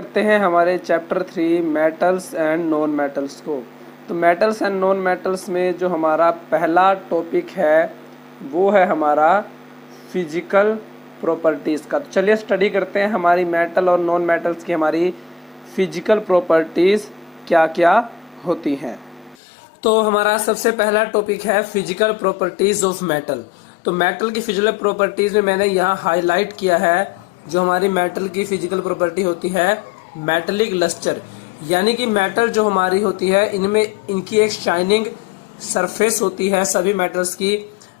करते हैं हमारे chapter 3 metals and non metals को। तो मेटल्स एंड नॉन मेटल्स में जो हमारा पहला टॉपिक है वो है हमारा फिजिकल प्रॉपर्टीज़ का। तो चलिए स्टडी करते हैं हमारी मेटल और नॉन मेटल्स की हमारी फिजिकल प्रॉपर्टीज़ क्या क्या होती हैं। तो हमारा सबसे पहला टॉपिक है फिजिकल प्रॉपर्टीज़ ऑफ मेटल। तो मेटल की फिजिकल प्रॉपर्टीज़ में मैंने यहाँ हाईलाइट किया है जो हमारी मेटल की फिजिकल प्रॉपर्टी होती है मेटेलिक लस्टर, यानी कि मेटल जो हमारी होती है इनमें इनकी एक शाइनिंग सरफेस होती है सभी मेटल्स की,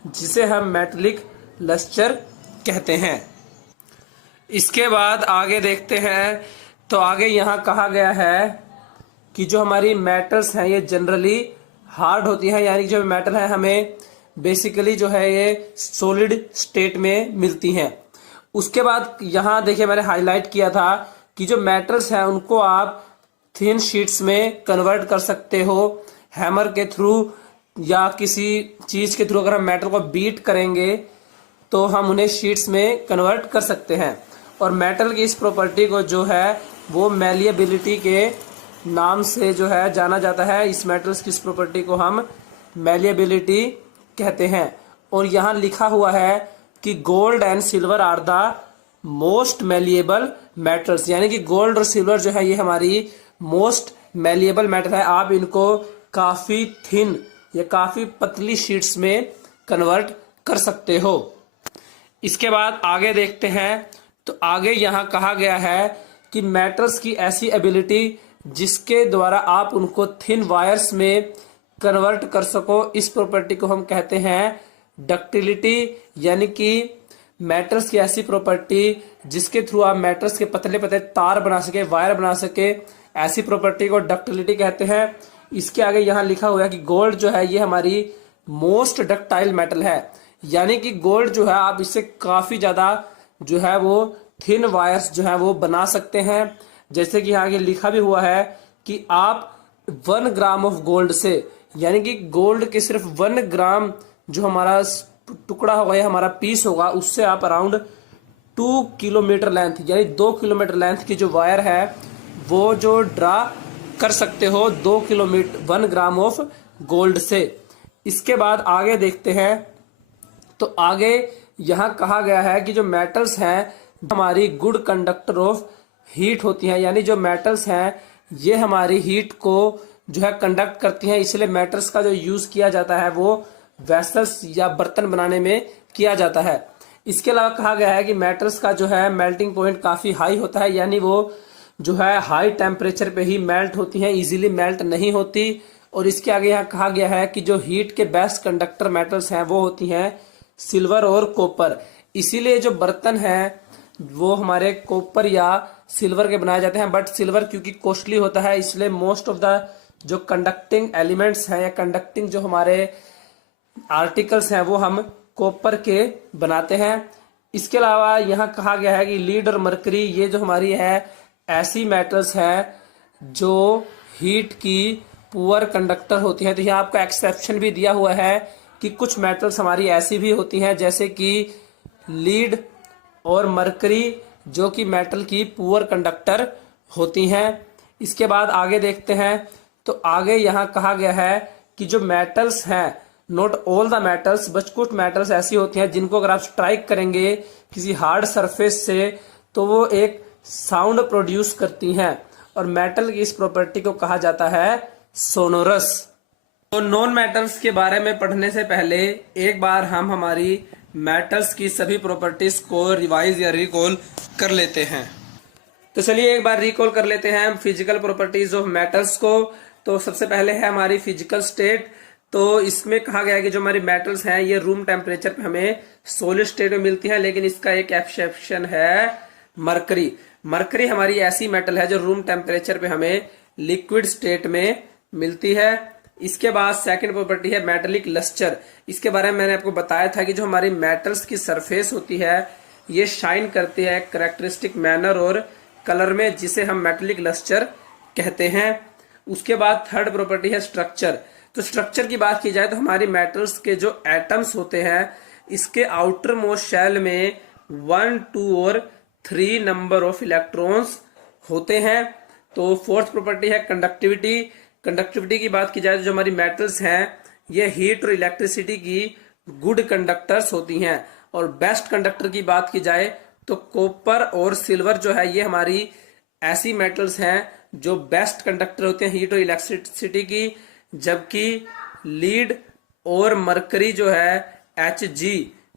जिसे हम मेटेलिक लस्टर कहते हैं। इसके बाद आगे देखते हैं। तो आगे यहाँ कहा गया है कि जो हमारी मेटल्स हैं ये जनरली हार्ड होती हैं, यानी जो मेटल है हमें बेसिकली जो है ये सॉलिड स्टेट में मिलती हैं। उसके बाद यहाँ देखिए मैंने हाईलाइट किया था कि जो मेटल्स हैं उनको आप थिन शीट्स में कन्वर्ट कर सकते हो हैमर के थ्रू या किसी चीज के थ्रू। अगर हम मेटल को बीट करेंगे तो हम उन्हें शीट्स में कन्वर्ट कर सकते हैं। और मेटल की इस प्रॉपर्टी को जो है वो मैलिएबिलिटी के नाम से जो है जाना जाता है। इस मेटल्स की इस प्रॉपर्टी को हम मैलिएबिलिटी कहते हैं। और यहाँ लिखा हुआ है कि gold and silver are the most malleable metals, यानी कि गोल्ड और सिल्वर जो है ये हमारी मोस्ट मैलिएबल मेटल है। आप इनको काफी थिन या काफी पतली शीट्स में कन्वर्ट कर सकते हो। इसके बाद आगे देखते हैं। तो आगे यहाँ कहा गया है कि मेटल्स की ऐसी एबिलिटी जिसके द्वारा आप उनको थिन वायर्स में कन्वर्ट कर सको, इस प्रॉपर्टी को हम कहते हैं डक्टिलिटी, यानी कि मेटल्स की ऐसी प्रॉपर्टी जिसके थ्रू आप मेटल्स के पतले पतले तार बना सके, वायर बना सके, ऐसी प्रॉपर्टी को डक्टिलिटी कहते हैं। इसके आगे यहाँ लिखा हुआ है कि गोल्ड जो है ये हमारी मोस्ट डक्टाइल मेटल है, यानी कि गोल्ड जो है आप इससे काफी ज्यादा जो है वो थिन वायर्स जो है वो बना सकते हैं। जैसे कि यहाँ लिखा भी हुआ है कि आप 1 ग्राम ऑफ गोल्ड से, यानी कि गोल्ड के सिर्फ 1 ग्राम जो हमारा टुकड़ा होगा या हमारा पीस होगा, उससे आप अराउंड 2 किलोमीटर लेंथ यानी 2 किलोमीटर लेंथ की जो वायर है वो जो ड्रा कर सकते हो 2 किलोमीटर 1 ग्राम ऑफ गोल्ड से। इसके बाद आगे देखते हैं। तो आगे यहाँ कहा गया है कि जो मेटल्स हैं हमारी गुड कंडक्टर ऑफ हीट होती हैं, यानी जो मेटल्स हैं ये हमारी हीट को जो है कंडक्ट करती हैं। इसलिए मेटल्स का जो यूज किया जाता है वो वेसल्स या बर्तन बनाने में किया जाता है। इसके अलावा कहा गया है कि मेटल्स का जो है मेल्टिंग पॉइंट काफी हाई होता है, यानी वो जो है हाई टेम्परेचर पे ही मेल्ट होती हैं, इजीली मेल्ट नहीं होती। और इसके आगे यहाँ कहा गया है कि जो हीट के बेस्ट कंडक्टर मेटल्स हैं वो होती हैं सिल्वर और कॉपर। इसीलिए जो बर्तन हैं वो हमारे कॉपर या सिल्वर के बनाए जाते हैं, बट सिल्वर क्योंकि कॉस्टली होता है इसलिए मोस्ट ऑफ द जो कंडक्टिंग एलिमेंट्स हैं या कंडक्टिंग जो हमारे आर्टिकल्स हैं वो हम कॉपर के बनाते हैं। इसके अलावा यहाँ कहा गया है कि लीड और मरकरी ये जो हमारी है ऐसी मेटल्स हैं जो हीट की पुअर कंडक्टर होती है। तो यहाँ आपका एक्सेप्शन भी दिया हुआ है कि कुछ मेटल्स हमारी ऐसी भी होती हैं जैसे कि लीड और मरकरी जो कि मेटल की पुअर कंडक्टर होती हैं। इसके बाद आगे देखते हैं। तो आगे यहाँ कहा गया है कि जो मेटल्स हैं, not all the metals, but कुछ मेटल्स ऐसी होती हैं जिनको अगर आप स्ट्राइक करेंगे किसी हार्ड सरफेस से तो वो एक साउंड प्रोड्यूस करती हैं, और मेटल की इस प्रॉपर्टी को कहा जाता है सोनोरस। तो नॉन मेटल्स के बारे में पढ़ने से पहले एक बार हम हमारी मेटल्स की सभी प्रॉपर्टीज को रिवाइज या रिकॉल कर लेते हैं। तो चलिए एक बार रिकॉल कर लेते हैं फिजिकल प्रॉपर्टीज ऑफ मेटल्स को। तो सबसे पहले है हमारी फिजिकल स्टेट। तो इसमें कहा गया है कि जो हमारी मेटल्स हैं ये रूम टेम्परेचर पे हमें सॉलिड स्टेट में मिलती हैं, लेकिन इसका एक एक्सेप्शन है मरकरी। मरकरी हमारी ऐसी मेटल है जो रूम टेम्परेचर पे हमें लिक्विड स्टेट में मिलती है। इसके बाद सेकंड प्रॉपर्टी है मेटेलिक लस्टर। इसके बारे में मैंने आपको बताया था कि जो हमारी मेटल्स की सरफेस होती है ये शाइन करती है कैरेक्टरिस्टिक मैनर और कलर में, जिसे हम मेटेलिक लस्टर कहते हैं। उसके बाद थर्ड प्रॉपर्टी है स्ट्रक्चर। तो स्ट्रक्चर की बात की जाए तो हमारी मेटल्स के जो एटम्स होते हैं इसके आउटर मोस्ट शेल में 1, 2 और 3 नंबर ऑफ इलेक्ट्रॉन्स होते हैं। तो फोर्थ प्रॉपर्टी है कंडक्टिविटी। कंडक्टिविटी की बात की जाए तो जो हमारी मेटल्स हैं ये हीट और इलेक्ट्रिसिटी की गुड कंडक्टर्स होती हैं। और बेस्ट कंडक्टर की बात की जाए तो कॉपर और सिल्वर जो है ये हमारी ऐसी मेटल्स हैं जो बेस्ट कंडक्टर होते हैं हीट और इलेक्ट्रिसिटी की। जबकि लीड और मरकरी जो है Hg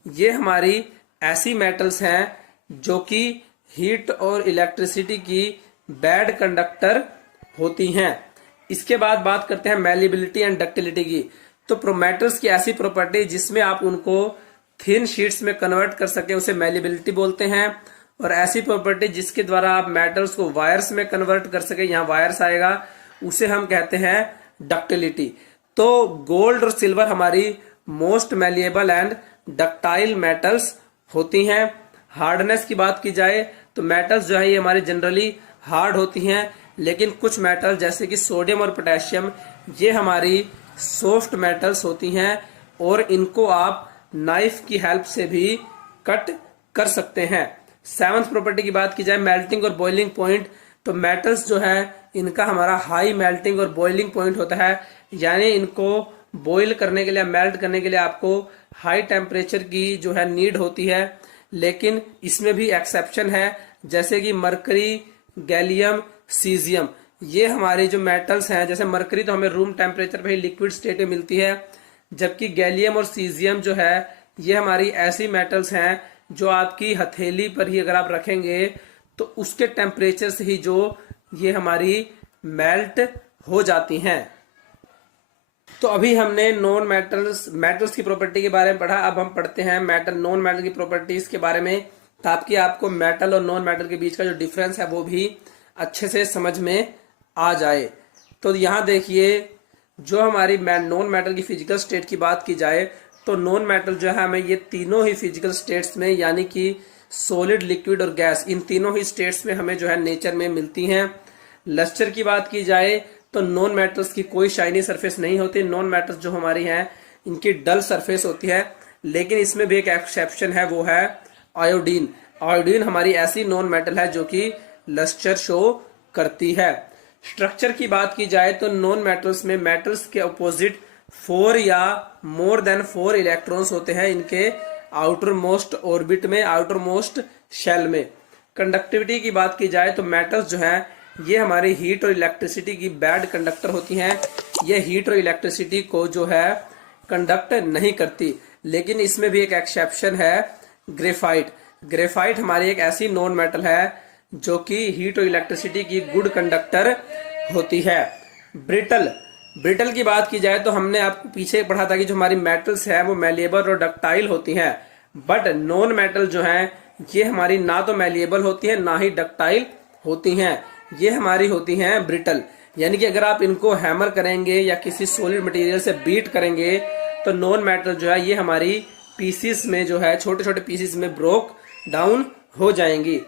ये हमारी ऐसी मेटल्स हैं जो कि हीट और इलेक्ट्रिसिटी की बैड कंडक्टर होती हैं। इसके बाद बात करते हैं मैलिबिलिटी एंड डक्टिलिटी की। तो मेटल्स की ऐसी प्रॉपर्टी जिसमें आप उनको थिन शीट्स में कन्वर्ट कर सके उसे मैलिबिलिटी बोलते हैं। और ऐसी प्रॉपर्टी जिसके द्वारा आप मेटल्स को वायर्स में कन्वर्ट कर सके, यहाँ वायर्स आएगा, उसे हम कहते हैं डक्टिलिटी। तो गोल्ड और सिल्वर हमारी most malleable and ductile metals होती हैं। हार्डनेस की बात की जाए तो मेटल्स जो है ये हमारी जनरली हार्ड होती हैं, लेकिन कुछ मेटल जैसे कि सोडियम और पोटेशियम ये हमारी सॉफ्ट मेटल्स होती हैं और इनको आप नाइफ की हेल्प से भी कट कर सकते हैं। सेवंथ प्रॉपर्टी की बात की जाए मेल्टिंग और बॉइलिंग पॉइंट। तो मेटल्स जो है इनका हमारा हाई मेल्टिंग और बॉइलिंग पॉइंट होता है, यानी इनको बॉईल करने के लिए, मेल्ट करने के लिए आपको हाई टेम्परेचर की जो है नीड होती है। लेकिन इसमें भी एक्सेप्शन है, जैसे कि मरकरी, गैलियम, सीजियम ये हमारे जो मेटल्स हैं, जैसे मरकरी तो हमें रूम टेम्परेचर पे ही लिक्विड स्टेट में मिलती है, जबकि गैलियम और सीजियम जो है ये हमारी ऐसी मेटल्स हैं जो आपकी हथेली पर ही अगर आप रखेंगे तो उसके टेम्परेचर से ही जो ये हमारी मेल्ट हो जाती हैं। तो अभी हमने नॉन मेटल्स की प्रॉपर्टी के बारे में पढ़ा। अब हम पढ़ते हैं नॉन मेटल की प्रॉपर्टीज के बारे में, ताकि आपको मेटल और नॉन मेटल के बीच का जो डिफरेंस है वो भी अच्छे से समझ में आ जाए। तो यहाँ देखिए, जो हमारी नॉन मेटल की फिजिकल स्टेट की बात की जाए तो नॉन मेटल जो है हमें ये तीनों ही फिजिकल स्टेट्स में, यानी कि सॉलिड, लिक्विड और गैस, इन तीनों ही स्टेट्स में हमें जो है नेचर में मिलती हैं। लस्टर की बात की जाए तो नॉन मेटल्स की कोई शाइनी सरफेस नहीं होती। नॉन मेटल्स जो हमारी हैं इनकी डल सरफेस होती है, लेकिन इसमें भी एक एक्सेप्शन है, वो है आयोडीन। आयोडीन हमारी ऐसी नॉन मेटल है जो कि लस्टर शो करती है। स्ट्रक्चर की बात की जाए तो नॉन मेटल्स में मेटल्स के अपोजिट 4 या मोर देन 4 इलेक्ट्रॉन्स होते हैं इनके आउटर मोस्ट ऑर्बिट में, आउटर मोस्ट शेल में। कंडक्टिविटी की बात की जाए तो मेटल्स जो हैं ये हमारी हीट और इलेक्ट्रिसिटी की बैड कंडक्टर होती हैं। ये हीट और इलेक्ट्रिसिटी को जो है कंडक्ट नहीं करती, लेकिन इसमें भी एक एक्सेप्शन है, ग्रेफाइट। ग्रेफाइट हमारी एक ऐसी नॉन मेटल है जो कि हीट और इलेक्ट्रिसिटी की गुड कंडक्टर होती है। ब्रिटल की बात की जाए तो हमने आपको पीछे पढ़ा था कि जो हमारी मेटल्स है वो मैलिएबल और डक्टाइल होती हैं, बट नॉन मेटल जो है ये हमारी ना तो मैलिएबल होती है ना ही डक्टाइल होती हैं, ये हमारी होती हैं ब्रिटल। यानी कि अगर आप इनको हैमर करेंगे या किसी सॉलिड मटेरियल से बीट करेंगे तो नॉन मेटल जो है ये हमारी पीसीस में जो है, छोटे छोटे पीसीस में ब्रोक डाउन हो जाएंगी।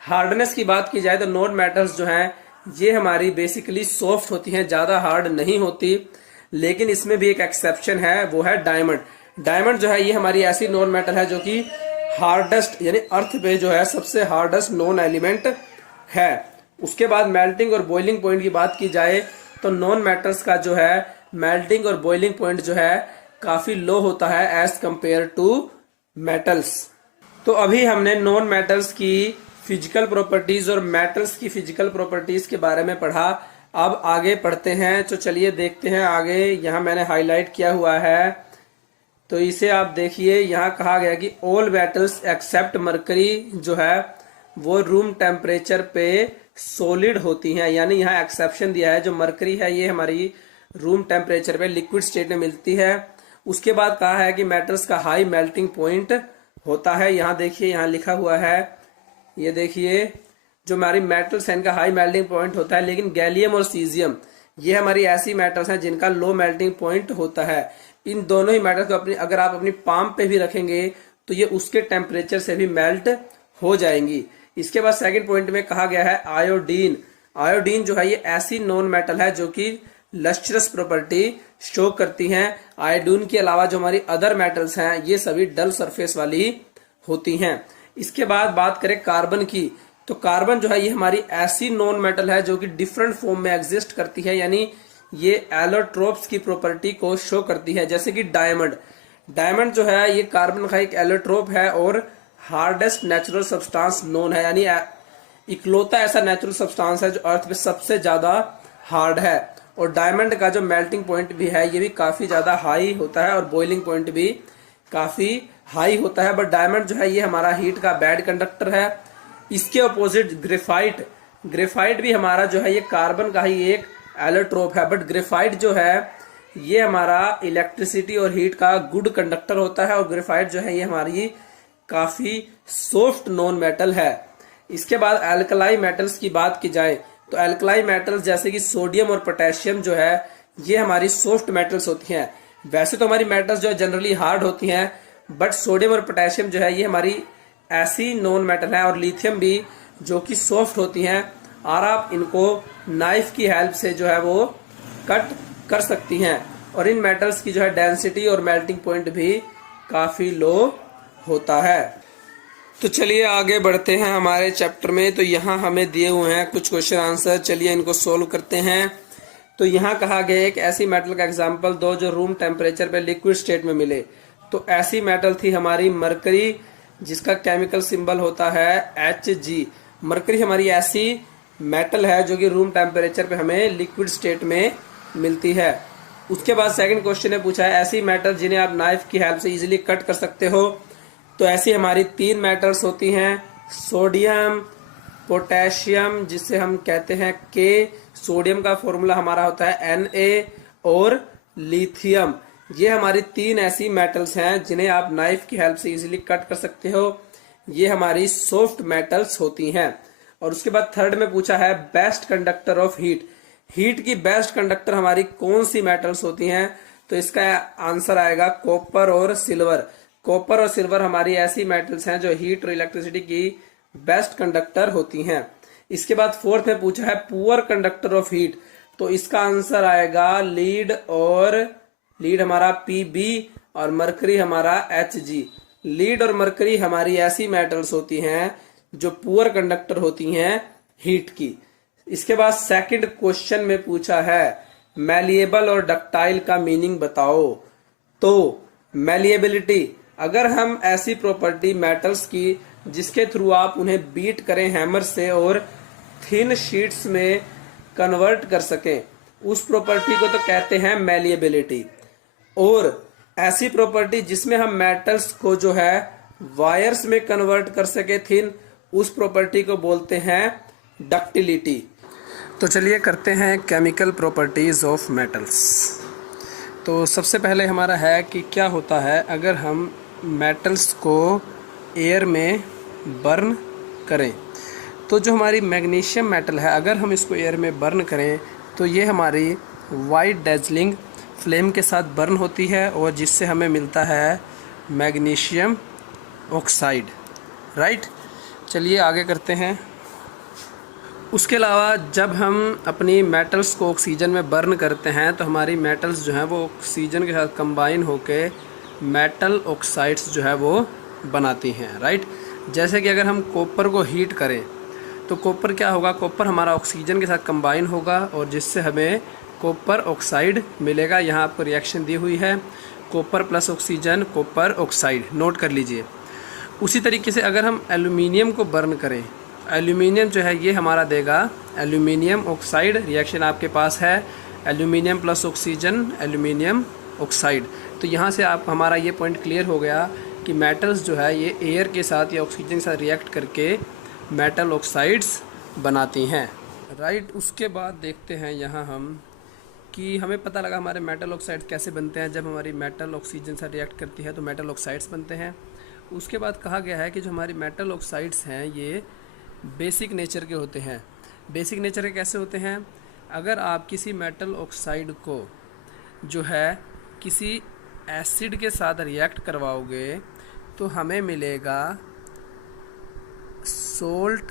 हार्डनेस की बात की जाए तो नॉन मेटल्स जो हैं ये हमारी बेसिकली सॉफ्ट होती हैं, ज्यादा हार्ड नहीं होती, लेकिन इसमें भी एक एक्सेप्शन है, वो है डायमंड। डायमंड जो है ये हमारी ऐसी नॉन मेटल है जो कि हार्डेस्ट, यानी अर्थ पे जो है सबसे हार्डेस्ट नॉन एलिमेंट है। उसके बाद मेल्टिंग और बॉइलिंग पॉइंट की बात की जाए तो नॉन मेटल्स का जो है मेल्टिंग और बॉइलिंग पॉइंट जो है काफी लो होता है एज कंपेयर टू मेटल्स। तो अभी हमने नॉन मेटल्स की फिजिकल प्रॉपर्टीज और मेटल्स की फिजिकल प्रॉपर्टीज के बारे में पढ़ा। अब आगे पढ़ते हैं, तो चलिए देखते हैं आगे। यहाँ मैंने हाईलाइट किया हुआ है, तो इसे आप देखिए। यहाँ कहा गया कि ऑल मेटल्स एक्सेप्ट मरकरी जो है वो रूम टेम्परेचर पे सॉलिड होती हैं, यानी यहाँ एक्सेप्शन दिया है। जो मरकरी है ये हमारी रूम टेम्परेचर पे लिक्विड स्टेट में मिलती है। उसके बाद कहा है कि मेटल्स का हाई मेल्टिंग पॉइंट होता है। यहाँ देखिए, यहाँ लिखा हुआ है, ये देखिए, जो हमारी मेटल्स हैं इनका हाई मेल्टिंग पॉइंट होता है, लेकिन गैलियम और सीजियम ये हमारी ऐसी मेटल्स हैं जिनका लो मेल्टिंग पॉइंट होता है। इन दोनों ही मेटल्स को अपनी, अगर आप अपनी पाम पे भी रखेंगे तो ये उसके टेम्परेचर से भी मेल्ट हो जाएंगी। इसके बाद सेकंड पॉइंट में कहा गया है आयोडीन। आयोडीन जो है ये ऐसी नॉन मेटल है जो कि लस्ट्रस प्रॉपर्टी शो करती हैं। आयोडीन के अलावा जो हमारी अदर मेटल्स हैं ये सभी डल सरफेस वाली होती हैं। इसके बाद बात करें कार्बन की, तो कार्बन जो है ये हमारी ऐसी नॉन मेटल है जो कि डिफरेंट फॉर्म में एग्जिस्ट करती है, यानी ये एलोट्रोप्स की प्रॉपर्टी को शो करती है। जैसे कि डायमंड, डायमंड जो है ये कार्बन का एक एलोट्रोप है और हार्डेस्ट नेचुरल सब्सटेंस नोन है, यानी इकलौता ऐसा नेचुरल सब्सटेंस है जो अर्थ पे सबसे ज्यादा हार्ड है। और डायमंड का जो मेल्टिंग पॉइंट भी है ये भी काफी ज्यादा हाई होता है और बॉइलिंग पॉइंट भी काफी हाई होता है। बट डायमंड जो है ये हमारा हीट का बैड कंडक्टर है। इसके अपोजिट ग्रेफाइट, ग्रेफाइट भी हमारा जो है ये कार्बन का ही एक एलोट्रोप है, बट ग्रेफाइट जो है ये हमारा इलेक्ट्रिसिटी और हीट का गुड कंडक्टर होता है और ग्रेफाइट जो है ये हमारी काफी सॉफ्ट नॉन मेटल है। इसके बाद एल्कलाई मेटल्स की बात की जाए तो एल्कलाई मेटल्स जैसे कि सोडियम और पोटेशियम जो है ये हमारी सॉफ्ट मेटल्स होती हैं। वैसे तो हमारी मेटल्स जो है जनरली हार्ड होती हैं, बट सोडियम और पोटेशियम जो है ये हमारी ऐसी नॉन मेटल है, और लिथियम भी जो कि सॉफ्ट होती हैं और आप इनको नाइफ की हेल्प से जो है वो कट कर सकती हैं। और इन मेटल्स की जो है डेंसिटी और मेल्टिंग पॉइंट भी काफी लो होता है। तो चलिए आगे बढ़ते हैं हमारे चैप्टर में। तो यहाँ हमें दिए हुए हैं कुछ क्वेश्चन आंसर, चलिए इनको सोल्व करते हैं। तो यहाँ कहा गया एक ऐसी मेटल का एग्जाम्पल दो जो रूम टेम्परेचर पे लिक्विड स्टेट में मिले। तो ऐसी मेटल थी हमारी मरकरी, जिसका केमिकल सिंबल होता है Hg। मरकरी हमारी ऐसी मेटल है जो कि रूम टेम्परेचर पे हमें लिक्विड स्टेट में मिलती है। उसके बाद सेकंड क्वेश्चन ने पूछा है ऐसी मेटल जिन्हें आप नाइफ की हेल्प से इजीली कट कर सकते हो। तो ऐसी हमारी तीन मेटल्स होती हैं, सोडियम, पोटेशियम जिसे हम कहते हैं के, सोडियम का फॉर्मूला हमारा होता है Na, और लिथियम। ये हमारी तीन ऐसी मेटल्स हैं जिन्हें आप नाइफ की हेल्प से इजीली कट कर सकते हो। ये हमारी सॉफ्ट मेटल्स होती हैं। और उसके बाद थर्ड में पूछा है best conductor of heat, heat की बेस्ट कंडक्टर हमारी कौन सी मेटल्स होती हैं। तो इसका आंसर आएगा कॉपर और सिल्वर। कॉपर और सिल्वर हमारी ऐसी मेटल्स हैं जो हीट और इलेक्ट्रिसिटी की बेस्ट कंडक्टर होती हैं। इसके बाद फोर्थ में पूछा है पुअर कंडक्टर ऑफ हीट, तो इसका आंसर आएगा लीड, और लीड हमारा Pb और मरकरी हमारा Hg। लीड और मरकरी हमारी ऐसी मेटल्स होती हैं जो पुअर कंडक्टर होती हैं हीट की। इसके बाद सेकंड क्वेश्चन में पूछा है मैलिएबल और डक्टाइल का मीनिंग बताओ। तो मैलिएबिलिटी, अगर हम ऐसी प्रॉपर्टी मेटल्स की जिसके थ्रू आप उन्हें बीट करें हैमर से और थिन शीट्स में कन्वर्ट कर सकें, उस प्रॉपर्टी को तो कहते हैं मैलिएबिलिटी। और ऐसी प्रॉपर्टी जिसमें हम मेटल्स को जो है वायर्स में कन्वर्ट कर सके थिन, उस प्रॉपर्टी को बोलते हैं डक्टिलिटी। तो चलिए करते हैं केमिकल प्रॉपर्टीज ऑफ मेटल्स। तो सबसे पहले हमारा है कि क्या होता है अगर हम मेटल्स को एयर में बर्न करें। तो जो हमारी मैग्नीशियम मेटल है अगर हम इसको एयर में बर्न करें तो ये हमारी वाइट डेजलिंग फ्लेम के साथ बर्न होती है और जिससे हमें मिलता है मैग्नीशियम ऑक्साइड, राइट। चलिए आगे करते हैं। उसके अलावा जब हम अपनी मेटल्स को ऑक्सीजन में बर्न करते हैं तो हमारी मेटल्स जो हैं वो ऑक्सीजन के साथ कंबाइन होके मेटल ऑक्साइड्स जो है वो बनाती हैं, राइट। जैसे कि अगर हम कॉपर को हीट करें तो कॉपर क्या होगा, कॉपर हमारा ऑक्सीजन के साथ कंबाइन होगा और जिससे हमें कॉपर ऑक्साइड मिलेगा। यहाँ आपको रिएक्शन दी हुई है, copper plus oxygen copper oxide, note कर लीजिए। उसी तरीके से अगर हम एल्यूमिनियम को बर्न करें, एल्यूमिनियम जो है ये हमारा देगा एल्यूमिनियम ऑक्साइड। रिएक्शन आपके पास है aluminium plus oxygen aluminium oxide. तो यहाँ से आप हमारा ये पॉइंट क्लियर हो गया कि मेटल्स जो है ये एयर के साथ या ऑक्सीजन के साथ रिएक्ट करके मेटल ऑक्साइड्स बनाती हैं, राइट। उसके बाद देखते हैं यहाँ हम कि हमें पता लगा हमारे मेटल ऑक्साइड कैसे बनते हैं। जब हमारी मेटल ऑक्सीजन से रिएक्ट करती है तो मेटल ऑक्साइड्स बनते हैं। उसके बाद कहा गया है कि जो हमारी मेटल ऑक्साइड्स हैं ये बेसिक नेचर के होते हैं। बेसिक नेचर के कैसे होते हैं, अगर आप किसी मेटल ऑक्साइड को जो है किसी एसिड के साथ रिएक्ट करवाओगे तो हमें मिलेगा सोल्ट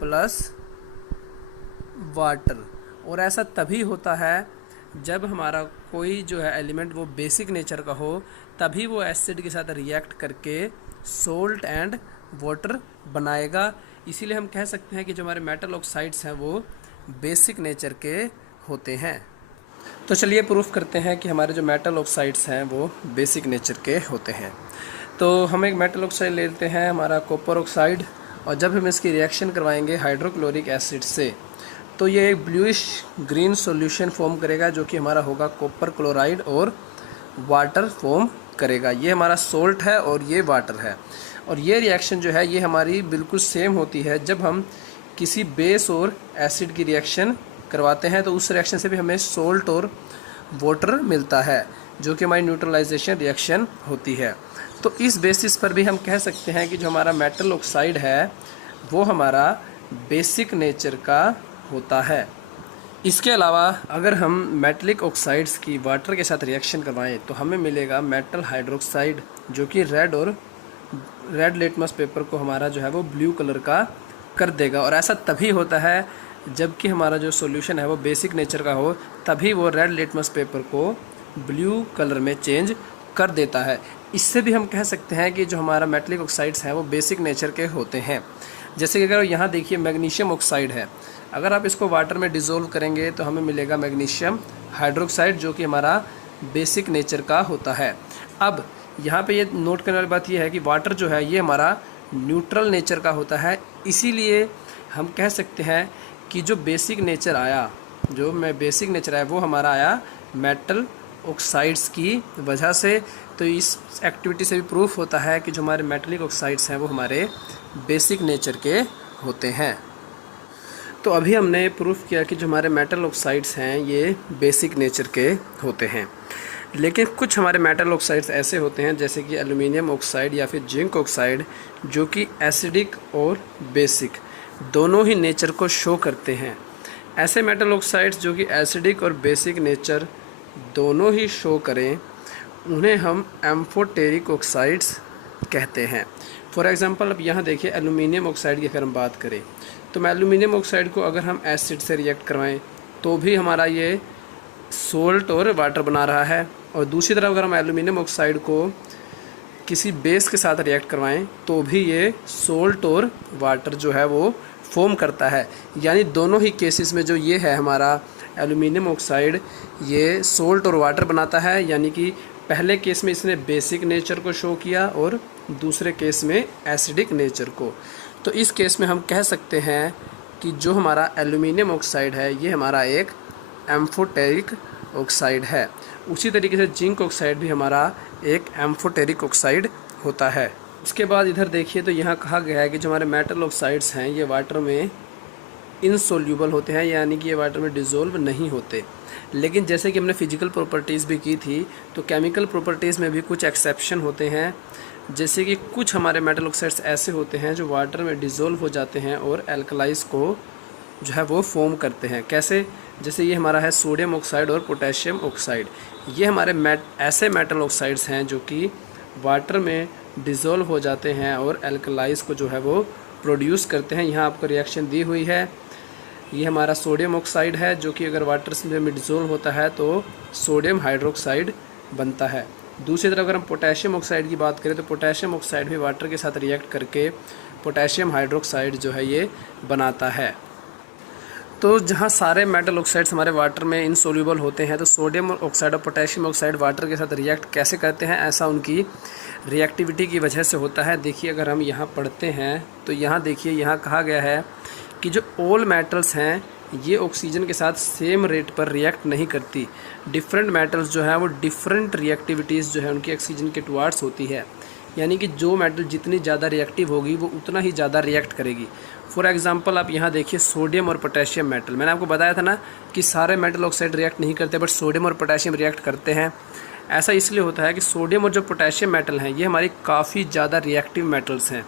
प्लस वाटर। और ऐसा तभी होता है जब हमारा कोई जो है एलिमेंट वो बेसिक नेचर का हो, तभी वो एसिड के साथ रिएक्ट करके सोल्ट एंड वाटर बनाएगा। इसीलिए हम कह सकते हैं कि जो हमारे मेटल ऑक्साइड्स हैं वो बेसिक नेचर के होते हैं। तो चलिए प्रूफ करते हैं कि हमारे जो मेटल ऑक्साइड्स हैं वो बेसिक नेचर के होते हैं। तो हम एक मेटल ऑक्साइड लेते हैं हमारा कॉपर ऑक्साइड, और जब हम इसकी रिएक्शन करवाएंगे हाइड्रोक्लोरिक एसिड से तो ये एक ब्लूइश ग्रीन सॉल्यूशन फॉर्म करेगा, जो कि हमारा होगा कॉपर क्लोराइड और वाटर फॉर्म करेगा। ये हमारा सोल्ट है और ये वाटर है। और ये रिएक्शन जो है ये हमारी बिल्कुल सेम होती है जब हम किसी बेस और एसिड की रिएक्शन करवाते हैं, तो उस रिएक्शन से भी हमें सोल्ट और वाटर मिलता है, जो कि हमारी न्यूट्रलाइजेशन रिएक्शन होती है। तो इस बेसिस पर भी हम कह सकते हैं कि जो हमारा मेटल ऑक्साइड है वो हमारा बेसिक नेचर का होता है। इसके अलावा अगर हम मेटलिक ऑक्साइड्स की वाटर के साथ रिएक्शन करवाएं तो हमें मिलेगा मेटल हाइड्रोक्साइड, जो कि रेड लिटमस पेपर को हमारा जो है वो ब्लू कलर का कर देगा। और ऐसा तभी होता है जबकि हमारा जो सॉल्यूशन है वो बेसिक नेचर का हो, तभी वो रेड लिटमस पेपर को ब्लू कलर में चेंज कर देता है। इससे भी हम कह सकते हैं कि जो हमारा मेटलिक ऑक्साइड्स हैं वो बेसिक नेचर के होते हैं। जैसे कि अगर यहाँ देखिए मैग्नीशियम ऑक्साइड है, अगर आप इसको वाटर में डिज़ोल्व करेंगे तो हमें मिलेगा मैग्नीशियम हाइड्रोक्साइड, जो कि हमारा बेसिक नेचर का होता है। अब यहाँ पे ये नोट करने वाली बात ये है कि वाटर जो है ये हमारा न्यूट्रल नेचर का होता है। इसीलिए हम कह सकते हैं कि जो बेसिक नेचर आया वो हमारा आया मेटल ऑक्साइड्स की वजह से। तो इस एक्टिविटी से भी प्रूफ होता है कि जो हमारे मेटलिक ऑक्साइड्स हैं वो हमारे बेसिक नेचर के होते हैं। तो अभी हमने प्रूफ किया कि जो हमारे मेटल ऑक्साइड्स हैं ये बेसिक नेचर के होते हैं। लेकिन कुछ हमारे मेटल ऑक्साइड्स ऐसे होते हैं जैसे कि एल्युमिनियम ऑक्साइड या फिर जिंक ऑक्साइड, जो कि एसिडिक और बेसिक दोनों ही नेचर को शो करते हैं। ऐसे मेटल ऑक्साइड्स जो कि एसिडिक और बेसिक नेचर दोनों ही शो करें उन्हें हम एम्फोटेरिक ऑक्साइड्स कहते हैं। फॉर एग्जांपल अब यहाँ देखिए एल्युमिनियम ऑक्साइड की अगर हम बात करें तो एल्युमिनियम ऑक्साइड को अगर हम एसिड से रिएक्ट करवाएं तो भी हमारा ये सोल्ट और वाटर बना रहा है, और दूसरी तरफ अगर हम एल्युमिनियम ऑक्साइड को किसी बेस के साथ रिएक्ट करवाएं तो भी ये सोल्ट और वाटर जो है वो फॉर्म करता है। यानी दोनों ही केसेस में जो ये है हमारा एल्युमिनियम ऑक्साइड ये सोल्ट और वाटर बनाता है, यानी कि पहले केस में इसने बेसिक नेचर को शो किया और दूसरे केस में एसिडिक नेचर को। तो इस केस में हम कह सकते हैं कि जो हमारा एल्युमिनियम ऑक्साइड है ये हमारा एक एम्फोटेरिक ऑक्साइड है। उसी तरीके से जिंक ऑक्साइड भी हमारा एक एम्फोटेरिक ऑक्साइड होता है। उसके बाद इधर देखिए तो यहाँ कहा गया है कि जो हमारे मेटल ऑक्साइड्स हैं ये वाटर में इनसोल्यूबल होते हैं, यानी कि ये वाटर में डिज़ोल्व नहीं होते। लेकिन जैसे कि हमने फिजिकल प्रॉपर्टीज़ भी की थी तो केमिकल प्रॉपर्टीज़ में भी कुछ एक्सेप्शन होते हैं। जैसे कि कुछ हमारे मेटल ऑक्साइड्स ऐसे होते हैं जो वाटर में डिज़ोल्व हो जाते हैं और एल्कलाइज को जो है वो फॉर्म करते हैं। कैसे? जैसे ये हमारा है सोडियम ऑक्साइड और पोटेशियम ऑक्साइड। ये हमारे ऐसे मेटल ऑक्साइड्स हैं जो कि वाटर में डिज़ोल्व हो जाते हैं और एल्कलाइज को जो है वो प्रोड्यूस करते हैं। यहाँ आपको रिएक्शन दी हुई है। ये हमारा सोडियम ऑक्साइड है जो कि अगर वाटर में डिज़ोल्व होता है तो सोडियम हाइड्रोक्साइड बनता है। दूसरी तरफ अगर हम पोटेशियम ऑक्साइड की बात करें तो पोटेशियम ऑक्साइड भी वाटर के साथ रिएक्ट करके पोटेशियम हाइड्रोक्साइड जो है ये बनाता है। तो जहाँ सारे मेटल ऑक्साइड्स हमारे वाटर में इनसोल्यूबल होते हैं तो सोडियम ऑक्साइड और पोटेशियम ऑक्साइड वाटर के साथ रिएक्ट कैसे करते हैं, ऐसा उनकी रिएक्टिविटी की वजह से होता है। देखिए अगर हम यहाँ पढ़ते हैं तो यहाँ देखिए यहाँ कहा गया है कि जो ऑल मेटल्स हैं ये ऑक्सीजन के साथ सेम रेट पर रिएक्ट नहीं करती। डिफरेंट मेटल्स जो है वो डिफरेंट रिएक्टिविटीज़ जो है उनकी ऑक्सीजन के टुवार्ड्स होती है, यानी कि जो मेटल जितनी ज़्यादा रिएक्टिव होगी वो उतना ही ज़्यादा रिएक्ट करेगी। फॉर एग्जांपल आप यहाँ देखिए सोडियम और पोटेशियम मेटल, मैंने आपको बताया था ना कि सारे मेटल ऑक्साइड रिएक्ट नहीं करते बट सोडियम और पोटेशियम रिएक्ट करते हैं। ऐसा इसलिए होता है कि सोडियम और जो पोटेशियम मेटल हैं ये हमारी काफ़ी ज़्यादा रिएक्टिव मेटल्स हैं।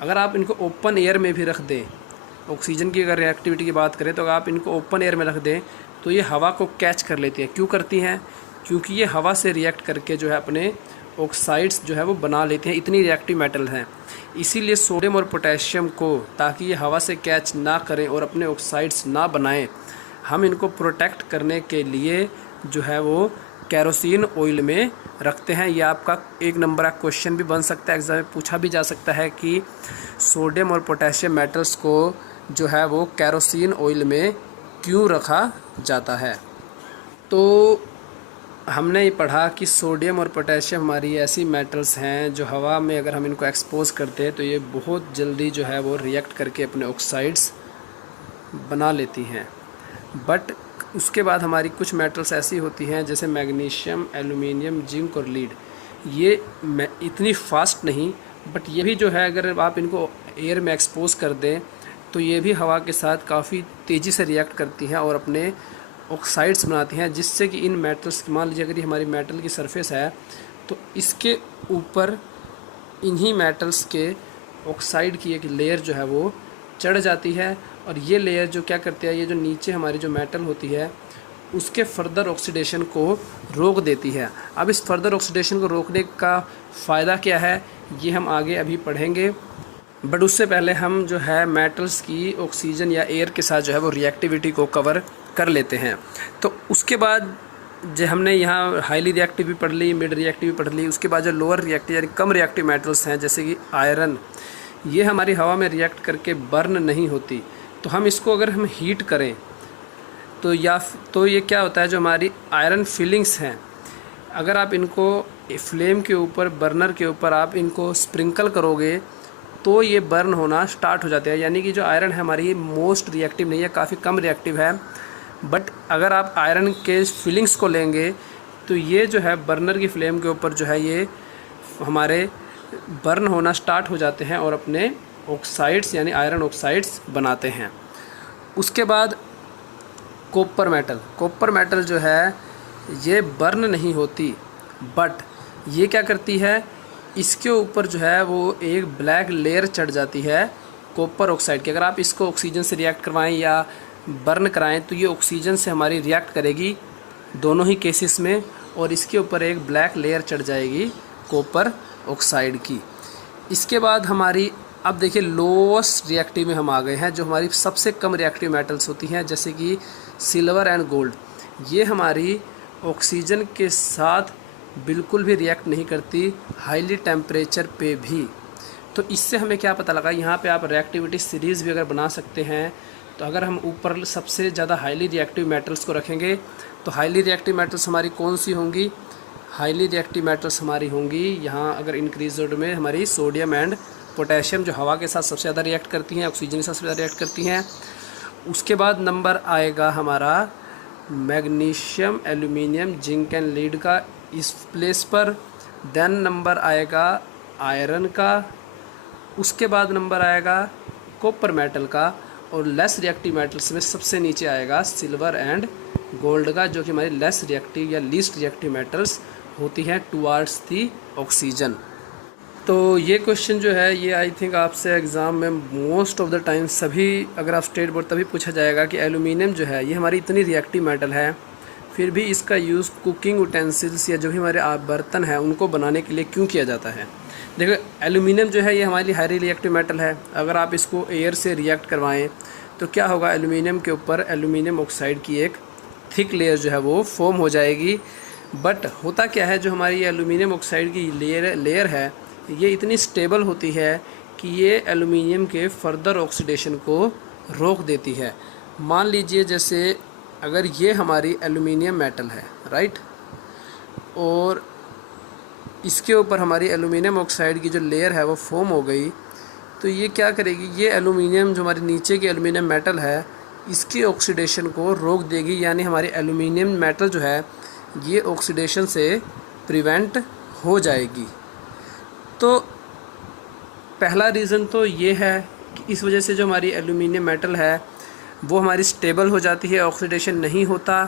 अगर आप इनको ओपन एयर में भी रख दें, ऑक्सीजन की अगर रिएक्टिविटी की बात करें तो अगर आप इनको ओपन एयर में रख दें तो ये हवा को कैच कर लेती हैं। क्यों करती हैं? क्योंकि ये हवा से रिएक्ट करके जो है अपने ऑक्साइड्स जो है वो बना लेते हैं, इतनी रिएक्टिव मेटल हैं। इसीलिए सोडियम और पोटेशियम को, ताकि ये हवा से कैच ना करें और अपने ऑक्साइड्स ना बनाएं, हम इनको प्रोटेक्ट करने के लिए जो है वो केरोसिन ऑयल में रखते हैं। यह आपका 1 नंबर का क्वेश्चन भी बन सकता है, एग्जाम में पूछा भी जा सकता है कि सोडियम और पोटेशियम मेटल्स को जो है वो केरोसिन ऑयल में क्यों रखा जाता है। तो हमने ये पढ़ा कि सोडियम और पोटेशियम हमारी ऐसी मेटल्स हैं जो हवा में अगर हम इनको एक्सपोज करते हैं तो ये बहुत जल्दी जो है वो रिएक्ट करके अपने ऑक्साइड्स बना लेती हैं। बट उसके बाद हमारी कुछ मेटल्स ऐसी होती हैं जैसे मैग्नीशियम, एल्युमिनियम, जिंक और लीड, ये इतनी फास्ट नहीं, बट ये भी जो है अगर आप इनको एयर में एक्सपोज कर दें तो ये भी हवा के साथ काफ़ी तेज़ी से रिएक्ट करती हैं और अपने ऑक्साइड्स बनाती हैं, जिससे कि इन मेटल्स, मान लीजिए अगर ये हमारी मेटल की सरफेस है तो इसके ऊपर इन्हीं मेटल्स के ऑक्साइड की एक लेयर जो है वो चढ़ जाती है और ये लेयर जो क्या करती है, ये जो नीचे हमारी जो मेटल होती है उसके फर्दर ऑक्सीडेशन को रोक देती है। अब इस फर्दर ऑक्सीडेशन को रोकने का फ़ायदा क्या है ये हम आगे अभी पढ़ेंगे, बट उससे पहले हम जो है मेटल्स की ऑक्सीजन या एयर के साथ जो है वो रिएक्टिविटी को कवर कर लेते हैं। तो उसके बाद जो हमने यहाँ हाईली रिएक्टिव भी पढ़ ली, मिड रिएक्टिव भी पढ़ ली, उसके बाद जो लोअर रिएक्टिव यानी कम रिएक्टिव मेटल्स हैं जैसे कि आयरन, ये हमारी हवा में रिएक्ट करके बर्न नहीं होती। तो हम इसको अगर हम हीट करें तो ये क्या होता है, जो हमारी आयरन फिलिंग्स हैं अगर आप इनको फ्लेम के ऊपर, बर्नर के ऊपर आप इनको स्प्रिंकल करोगे तो ये बर्न होना स्टार्ट हो जाते हैं। यानी कि जो आयरन है हमारी मोस्ट रिएक्टिव नहीं है, काफ़ी कम रिएक्टिव है, बट अगर आप आयरन के फिलिंग्स को लेंगे तो ये जो है बर्नर की फ्लेम के ऊपर जो है ये हमारे बर्न होना स्टार्ट हो जाते हैं और अपने ऑक्साइड्स यानी आयरन ऑक्साइड्स बनाते हैं। उसके बाद कॉपर मेटल जो है ये बर्न नहीं होती, बट ये क्या करती है, इसके ऊपर जो है वो एक ब्लैक लेयर चढ़ जाती है कॉपर ऑक्साइड की। अगर आप इसको ऑक्सीजन से रिएक्ट करवाएं या बर्न कराएं तो ये ऑक्सीजन से हमारी रिएक्ट करेगी दोनों ही केसेस में, और इसके ऊपर एक ब्लैक लेयर चढ़ जाएगी कॉपर ऑक्साइड की। इसके बाद हमारी, अब देखिए लोएस्ट रिएक्टिव में हम आ गए हैं, जो हमारी सबसे कम रिएक्टिव मेटल्स होती हैं जैसे कि सिल्वर एंड गोल्ड। ये हमारी ऑक्सीजन के साथ बिल्कुल भी रिएक्ट नहीं करती हाईली टेम्परेचर पे भी। तो इससे हमें क्या पता लगा, यहाँ पे आप रिएक्टिविटी सीरीज़ भी अगर बना सकते हैं। तो अगर हम ऊपर सबसे ज़्यादा हाईली रिएक्टिव मेटल्स को रखेंगे तो हाईली रिएक्टिव मेटल्स हमारी कौन सी होंगी, हाईली रिएक्टिव मेटल्स हमारी होंगी यहाँ अगर इंक्रीज ऑर्डर में हमारी सोडियम एंड पोटेशियम, जो हवा के साथ सबसे ज़्यादा रिएक्ट करती हैं, ऑक्सीजन के साथ सबसे ज़्यादा रिएक्ट करती हैं। उसके बाद नंबर आएगा हमारा magnesium, aluminium, zinc and lead का इस प्लेस पर। देन नंबर आएगा आयरन का, उसके बाद नंबर आएगा कॉपर मेटल का, और लेस रिएक्टिव मेटल्स में सबसे नीचे आएगा सिल्वर एंड गोल्ड का, जो कि हमारी लेस रिएक्टिव या लीस्ट रिएक्टिव मेटल्स होती हैं टुवार्ड्स दी ऑक्सीजन। तो ये क्वेश्चन जो है ये आई थिंक आपसे एग्ज़ाम में मोस्ट ऑफ द टाइम सभी, अगर आप स्टेट बोर्ड तभी पूछा जाएगा कि एल्युमिनियम जो है ये हमारी इतनी रिएक्टिव मेटल है, फिर भी इसका यूज़ कुकिंग यूटेंसिल्स या जो भी हमारे बर्तन हैं उनको बनाने के लिए क्यों किया जाता है। देखो एल्युमिनियम जो है ये हमारी हाईली रिएक्टिव मेटल है, अगर आप इसको एयर से रिएक्ट करवाएं तो क्या होगा, एल्युमिनियम के ऊपर एल्युमिनियम ऑक्साइड की एक थिक लेयर जो है वो फॉर्म हो जाएगी। बट होता क्या है, जो हमारी एल्युमिनियम ऑक्साइड की लेयर है ये इतनी स्टेबल होती है कि ये एल्युमिनियम के फर्दर ऑक्सीडेशन को रोक देती है। मान लीजिए जैसे अगर ये हमारी एल्युमिनियम मेटल है, राइट, और इसके ऊपर हमारी एल्युमिनियम ऑक्साइड की जो लेयर है वो फॉर्म हो गई, तो ये क्या करेगी, ये एल्युमिनियम जो हमारी नीचे की एल्युमिनियम मेटल है इसकी ऑक्सीडेशन को रोक देगी, यानी हमारी एल्युमिनियम मेटल जो है ये ऑक्सीडेशन से प्रिवेंट हो जाएगी। तो पहला रीज़न तो ये है कि इस वजह से जो हमारी एल्युमिनियम मेटल है वो हमारी स्टेबल हो जाती है, ऑक्सीडेशन नहीं होता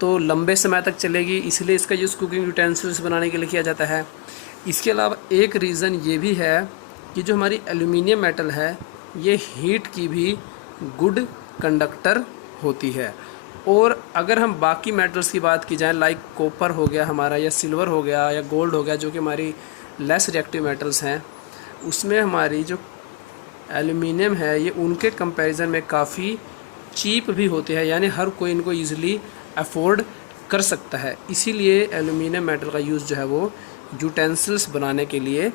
तो लंबे समय तक चलेगी, इसलिए इसका यूज़ कुकिंग यूटेंसिल्स बनाने के लिए किया जाता है। इसके अलावा एक रीज़न ये भी है कि जो हमारी एल्युमिनियम मेटल है ये हीट की भी गुड कंडक्टर होती है। और अगर हम बाकी मेटल्स की बात की जाए, लाइक कॉपर हो गया हमारा, या सिल्वर हो गया, या गोल्ड हो गया, जो कि हमारी लेस रिएक्टिव मेटल्स हैं, उसमें हमारी जो एल्युमिनियम है ये उनके कंपैरिजन में काफ़ी चीप भी होती है, यानी हर कोई इनको ईज़िली अफोर्ड कर सकता है। इसीलिए एल्यूमिनियम मेटल का यूज़ जो है वो यूटेंसिल्स बनाने के लिए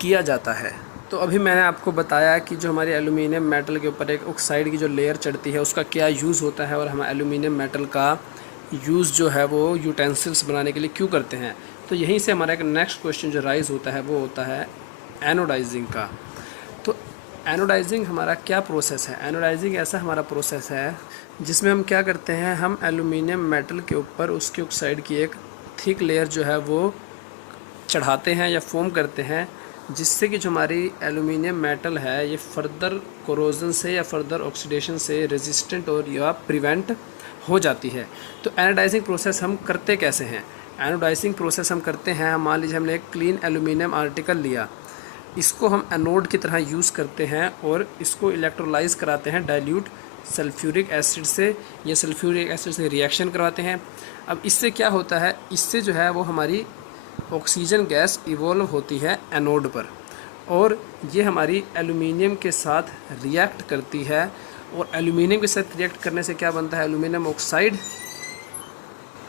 किया जाता है। तो अभी मैंने आपको बताया कि जो हमारे एल्यूमिनियम मेटल के ऊपर एक ऑक्साइड की जो लेयर चढ़ती है उसका क्या यूज़ होता है और हम एल्यूमिनियम मेटल का यूज़ जो है वो यूटेंसिल्स बनाने के लिए क्यों करते हैं। तो यहीं से हमारा एक नेक्स्ट क्वेश्चन जो राइज होता है वो होता है एनोडाइजिंग का। तो एनोडाइजिंग हमारा क्या प्रोसेस है। एनोडाइजिंग ऐसा हमारा प्रोसेस है जिसमें हम क्या करते हैं, हम एल्यूमिनियम मेटल के ऊपर उसकी ऑक्साइड की एक थिक लेयर जो है वो चढ़ाते हैं या फॉर्म करते हैं, जिससे कि जो हमारी एल्यूमिनियम मेटल है ये फर्दर कोरोजन से या फर्दर ऑक्सीडेशन से रेजिस्टेंट और या प्रिवेंट हो जाती है। तो एनोडाइजिंग प्रोसेस हम करते कैसे हैं। एनोडाइजिंग प्रोसेस हम करते हैं, हम मान लीजिए हमने एक क्लीन एल्यूमिनियम आर्टिकल लिया, इसको हम एनोड की तरह यूज़ करते हैं और इसको इलेक्ट्रोलाइज कराते हैं डाइल्यूट सल्फ्यूरिक एसिड से, या सल्फ्यूरिक एसिड से रिएक्शन करवाते हैं। अब इससे क्या होता है, इससे जो है वो हमारी ऑक्सीजन गैस इवॉल्व होती है एनोड पर और ये हमारी एल्यूमिनियम के साथ रिएक्ट करती है। और एल्यूमिनियम के साथ रिएक्ट करने से क्या बनता है, एल्यूमिनियम ऑक्साइड।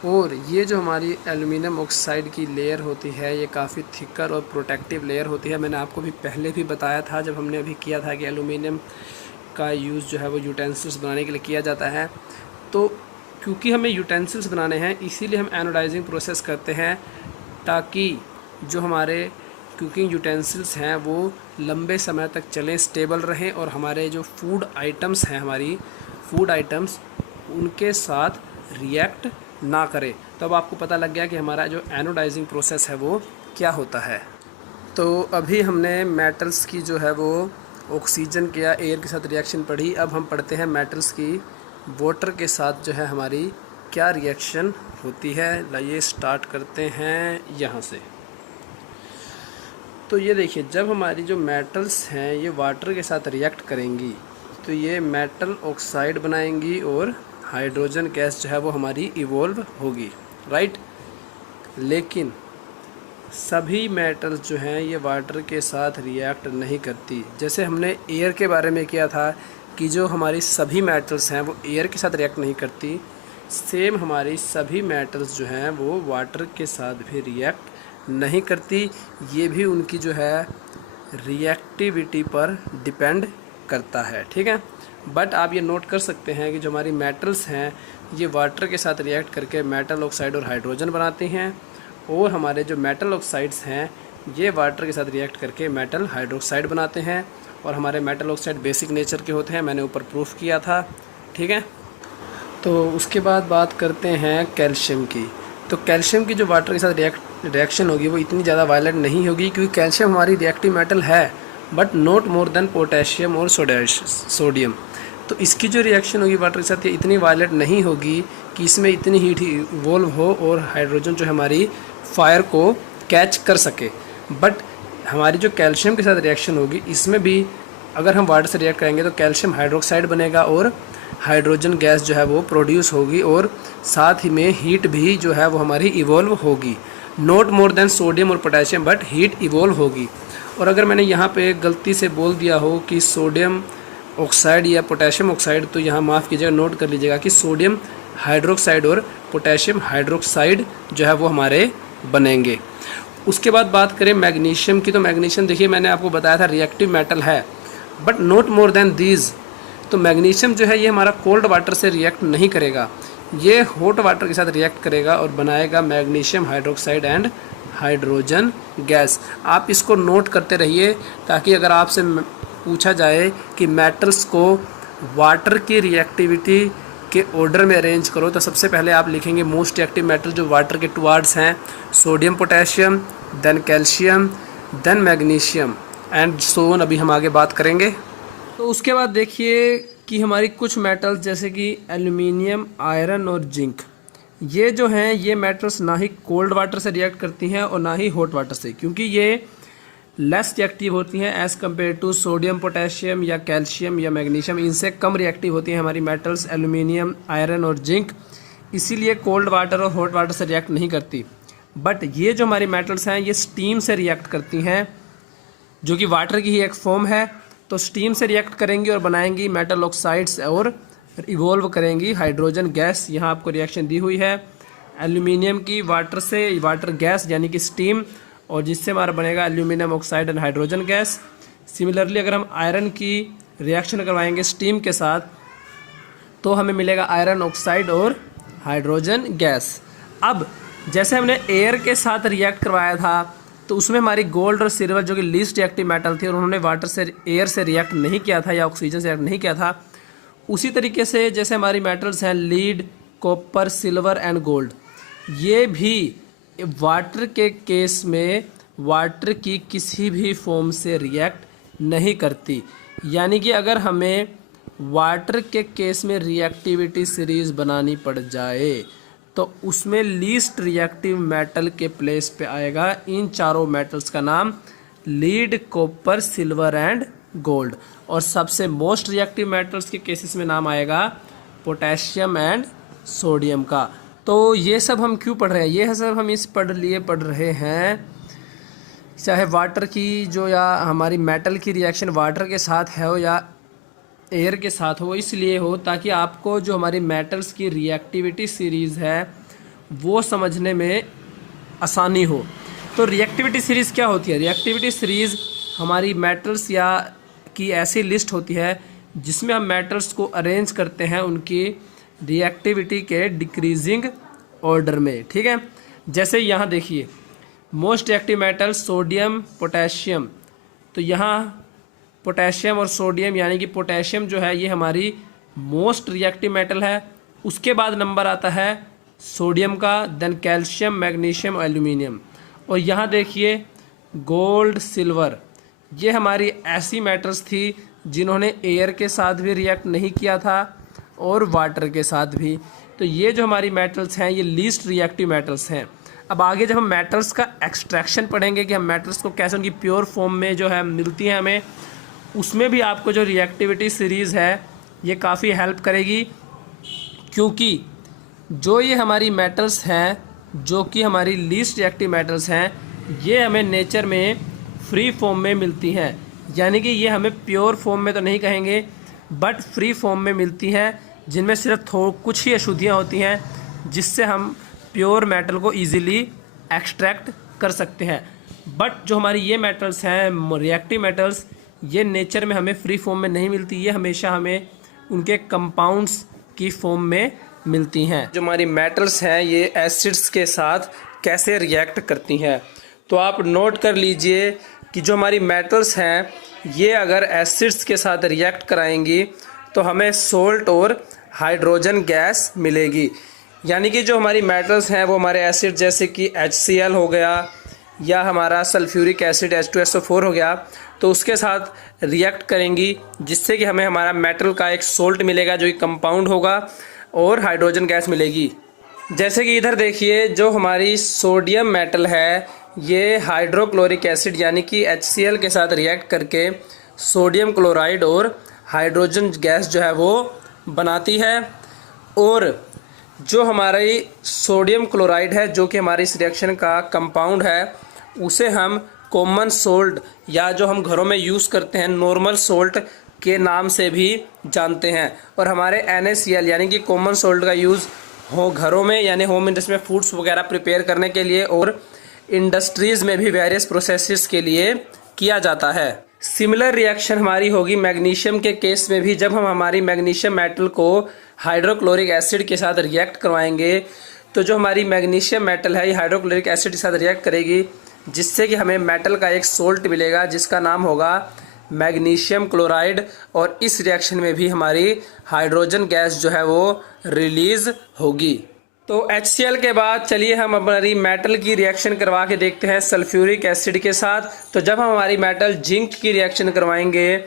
और ये जो हमारी एल्यूमिनियम ऑक्साइड की लेयर होती है ये काफ़ी थिकर और प्रोटेक्टिव लेयर होती है। मैंने आपको भी पहले भी बताया था जब हमने अभी किया था कि एल्यूमिनियम का यूज़ जो है वो यूटेंसिल्स बनाने के लिए किया जाता है। तो क्योंकि हमें यूटेंसिल्स बनाने हैं इसीलिए हम एनोडाइजिंग प्रोसेस करते हैं, ताकि जो हमारे कुकिंग यूटेंसिल्स हैं वो लंबे समय तक चलें, स्टेबल रहें और हमारे जो फूड आइटम्स हैं, हमारी फूड आइटम्स उनके साथ रिएक्ट ना करें। तो अब आपको पता लग गया कि हमारा जो एनोडाइजिंग प्रोसेस है वो क्या होता है। तो अभी हमने मेटल्स की जो है वो ऑक्सीजन के या एयर के साथ रिएक्शन पढ़ी। अब हम पढ़ते हैं मेटल्स की वाटर के साथ जो है हमारी क्या रिएक्शन होती है। लाइए स्टार्ट करते हैं यहाँ से। तो ये देखिए, जब हमारी जो मेटल्स हैं ये वाटर के साथ रिएक्ट करेंगी तो ये मेटल ऑक्साइड बनाएंगी और हाइड्रोजन गैस जो है वो हमारी इवॉल्व होगी, राइट। लेकिन सभी मेटल्स जो हैं ये वाटर के साथ रिएक्ट नहीं करती। जैसे हमने एयर के बारे में किया था कि जो हमारी सभी मेटल्स हैं वो एयर के साथ रिएक्ट नहीं करती, सेम हमारी सभी मेटल्स जो हैं वो वाटर के साथ भी रिएक्ट नहीं करती। ये भी उनकी जो है रिएक्टिविटी पर डिपेंड करता है, ठीक है। बट आप ये नोट कर सकते हैं कि जो हमारी मेटल्स हैं ये वाटर के साथ रिएक्ट करके मेटल ऑक्साइड और हाइड्रोजन बनाती हैं, और हमारे जो मेटल ऑक्साइड्स हैं ये वाटर के साथ रिएक्ट करके मेटल हाइड्रोक्साइड बनाते हैं। और हमारे मेटल ऑक्साइड बेसिक नेचर के होते हैं, मैंने ऊपर प्रूफ किया था, ठीक है। तो उसके बाद बात करते हैं कैल्शियम की। तो कैल्शियम की जो वाटर के साथ रिएक्शन होगी वो इतनी ज़्यादा वायलेंट नहीं होगी, क्योंकि कैल्शियम हमारी रिएक्टिव मेटल है but not more than potassium और सोडियम। तो इसकी जो रिएक्शन होगी वाटर के साथ ये इतनी वायलेंट नहीं होगी कि इसमें इतनी हीट इवॉल्व हो और हाइड्रोजन जो हमारी फायर को कैच कर सके। बट हमारी जो कैल्शियम के साथ रिएक्शन होगी इसमें भी अगर हम वाटर से रिएक्ट करेंगे तो कैल्शियम हाइड्रोक्साइड बनेगा और हाइड्रोजन गैस जो है वो प्रोड्यूस होगी, और साथ ही में हीट भी जो है वो हमारी इवॉल्व होगी। नॉट मोर देन सोडियम और पोटेशियम बट हीट इवॉल्व होगी। और अगर मैंने यहाँ पे गलती से बोल दिया हो कि सोडियम ऑक्साइड या पोटेशियम ऑक्साइड, तो यहाँ माफ़ कीजिएगा, नोट कर लीजिएगा कि सोडियम हाइड्रोक्साइड और पोटेशियम हाइड्रोक्साइड जो है वो हमारे बनेंगे। उसके बाद बात करें मैग्नीशियम की, तो मैग्नीशियम देखिए मैंने आपको बताया था रिएक्टिव मेटल है but not more than these. तो मैग्नीशियम जो है ये हमारा कोल्ड वाटर से रिएक्ट नहीं करेगा, ये हॉट वाटर के साथ रिएक्ट करेगा और बनाएगा magnesium hydroxide and hydrogen gas. आप इसको नोट करते रहिए ताकि अगर आपसे पूछा जाए कि मेटल्स को वाटर की रिएक्टिविटी के ऑर्डर में अरेंज करो तो सबसे पहले आप लिखेंगे मोस्ट रिएक्टिव मेटल जो वाटर के टुवार्ड्स हैं, sodium potassium, then calcium, then magnesium and so on. अभी हम आगे बात करेंगे। तो उसके बाद देखिए कि हमारी कुछ मेटल्स जैसे कि एल्यूमिनियम, आयरन और जिंक, ये जो हैं ये मेटल्स ना ही कोल्ड वाटर से रिएक्ट करती हैं और ना ही हॉट वाटर से, क्योंकि ये लेस रिएक्टिव होती हैं as compare to sodium, potassium या कैल्शियम या मैग्नीशियम। इनसे कम रिएक्टिव होती हैं हमारी मेटल्स एल्यूमिनियम, आयरन और जिंक, इसीलिए कोल्ड वाटर और हॉट वाटर से रिएक्ट नहीं करती। बट ये जो हमारी मेटल्स हैं ये स्टीम से रिएक्ट करती हैं, जो कि वाटर की ही एक फॉर्म है। तो स्टीम से रिएक्ट करेंगी और बनाएंगी मेटल ऑक्साइड्स और इवॉल्व करेंगी हाइड्रोजन गैस। यहाँ आपको रिएक्शन दी हुई है। एल्यूमिनियम की वाटर से वाटर गैस यानी कि स्टीम, और जिससे हमारा बनेगा aluminium oxide and hydrogen gas. Similarly अगर हम आयरन की रिएक्शन करवाएंगे स्टीम के साथ तो हमें मिलेगा आयरन ऑक्साइड और हाइड्रोजन गैस। अब जैसे हमने एयर के साथ रिएक्ट करवाया था तो उसमें हमारी गोल्ड और सिल्वर जो कि लीस्ट रिएक्टिव मेटल थी और उन्होंने वाटर से एयर से रिएक्ट नहीं किया था या ऑक्सीजन से रिएक्ट नहीं किया था, उसी तरीके से जैसे हमारी मेटल्स हैं lead, copper, silver and gold, ये भी वाटर के केस में वाटर की किसी भी फॉर्म से रिएक्ट नहीं करती। यानी कि अगर हमें वाटर के केस में रिएक्टिविटी सीरीज बनानी पड़ जाए तो उसमें लीस्ट रिएक्टिव मेटल के प्लेस पे आएगा इन चारों मेटल्स का नाम lead, copper, silver and gold, और सबसे मोस्ट रिएक्टिव मेटल्स के केसेस में नाम आएगा पोटेशियम एंड सोडियम का। तो ये सब हम क्यों पढ़ रहे हैं? ये सब हम इस पढ़ रहे हैं चाहे वाटर की जो या हमारी मेटल की रिएक्शन वाटर के साथ है हो या एयर के साथ हो, इसलिए हो ताकि आपको जो हमारी मेटल्स की रिएक्टिविटी सीरीज़ है वो समझने में आसानी हो। तो रिएक्टिविटी सीरीज़ क्या होती है? रिएक्टिविटी सीरीज़ हमारी मेटल्स या की ऐसी लिस्ट होती है जिसमें हम मेटल्स को अरेंज करते हैं उनकी रिएक्टिविटी के डिक्रीजिंग ऑर्डर में। ठीक है, जैसे यहाँ देखिए most reactive metal sodium, potassium, तो यहाँ पोटेशियम और सोडियम यानी कि पोटेशियम जो है ये हमारी मोस्ट रिएक्टिव मेटल है। उसके बाद नंबर आता है सोडियम का, देन कैल्शियम, मैग्नीशियम, एल्यूमिनियम। और यहाँ देखिए गोल्ड, सिल्वर, ये हमारी ऐसी मेटल्स थी जिन्होंने एयर के साथ भी रिएक्ट नहीं किया था और वाटर के साथ भी। तो ये जो हमारी मेटल्स हैं ये लीस्ट रिएक्टिव मेटल्स हैं। अब आगे जब हम मेटल्स का एक्सट्रैक्शन पढ़ेंगे कि हम मेटल्स को कैसे उनकी प्योर फॉर्म में जो है मिलती हैं हमें, उसमें भी आपको जो रिएक्टिविटी सीरीज़ है ये काफ़ी हेल्प करेगी, क्योंकि जो ये हमारी मेटल्स हैं जो कि हमारी लीस्ट रिएक्टिव मेटल्स हैं ये हमें नेचर में फ्री फॉर्म में मिलती हैं। यानी कि ये हमें प्योर फॉर्म में तो नहीं कहेंगे बट फ्री फॉर्म में मिलती हैं, जिनमें सिर्फ कुछ ही अशुद्धियाँ होती हैं जिससे हम प्योर मेटल को ईजिली एक्सट्रैक्ट कर सकते हैं। बट जो हमारी ये मेटल्स हैं रिएक्टिव मेटल्स, ये नेचर में हमें फ्री फॉर्म में नहीं मिलती, ये हमेशा हमें उनके कंपाउंड्स की फॉर्म में मिलती हैं। जो हमारी मेटल्स हैं ये एसिड्स के साथ कैसे रिएक्ट करती हैं, तो आप नोट कर लीजिए कि जो हमारी मेटल्स हैं ये अगर एसिड्स के साथ रिएक्ट कराएंगी तो हमें सोल्ट और हाइड्रोजन गैस मिलेगी। यानी कि जो हमारी मेटल्स हैं वो हमारे एसिड जैसे कि HCl हो गया या हमारा सल्फ्यूरिक एसिड H2SO4 हो गया, तो उसके साथ रिएक्ट करेंगी जिससे कि हमें हमारा मेटल का एक सोल्ट मिलेगा जो कि कंपाउंड होगा और हाइड्रोजन गैस मिलेगी। जैसे कि इधर देखिए जो हमारी सोडियम मेटल है ये हाइड्रोक्लोरिक एसिड यानी कि HCl के साथ रिएक्ट करके सोडियम क्लोराइड और हाइड्रोजन गैस जो है वो बनाती है। और जो हमारी सोडियम क्लोराइड है जो कि हमारी इस रिएक्शन का कंपाउंड है उसे हम कॉमन सोल्ट या जो हम घरों में यूज़ करते हैं नॉर्मल सोल्ट के नाम से भी जानते हैं। और हमारे NaCl यानी कि कॉमन सोल्ट का यूज़ हो घरों में यानी होम इंडस्ट्री में फूड्स वगैरह प्रिपेयर करने के लिए और इंडस्ट्रीज़ में भी वेरियस प्रोसेसेस के लिए किया जाता है। सिमिलर रिएक्शन हमारी होगी मैग्नीशियम के केस में भी। जब हम हमारी मैग्नीशियम मेटल को हाइड्रोक्लोरिक एसिड के साथ रिएक्ट करवाएंगे तो जो हमारी मैग्नीशियम मेटल है ये हाइड्रोक्लोरिक एसिड के साथ रिएक्ट करेगी जिससे कि हमें मेटल का एक सोल्ट मिलेगा जिसका नाम होगा मैग्नीशियम क्लोराइड। और इस रिएक्शन में भी हमारी हाइड्रोजन गैस जो है वो रिलीज होगी। तो HCl के बाद चलिए हम हमारी मेटल की रिएक्शन करवा के देखते हैं सल्फ्यूरिक एसिड के साथ। तो जब हम हमारी मेटल जिंक की रिएक्शन करवाएंगे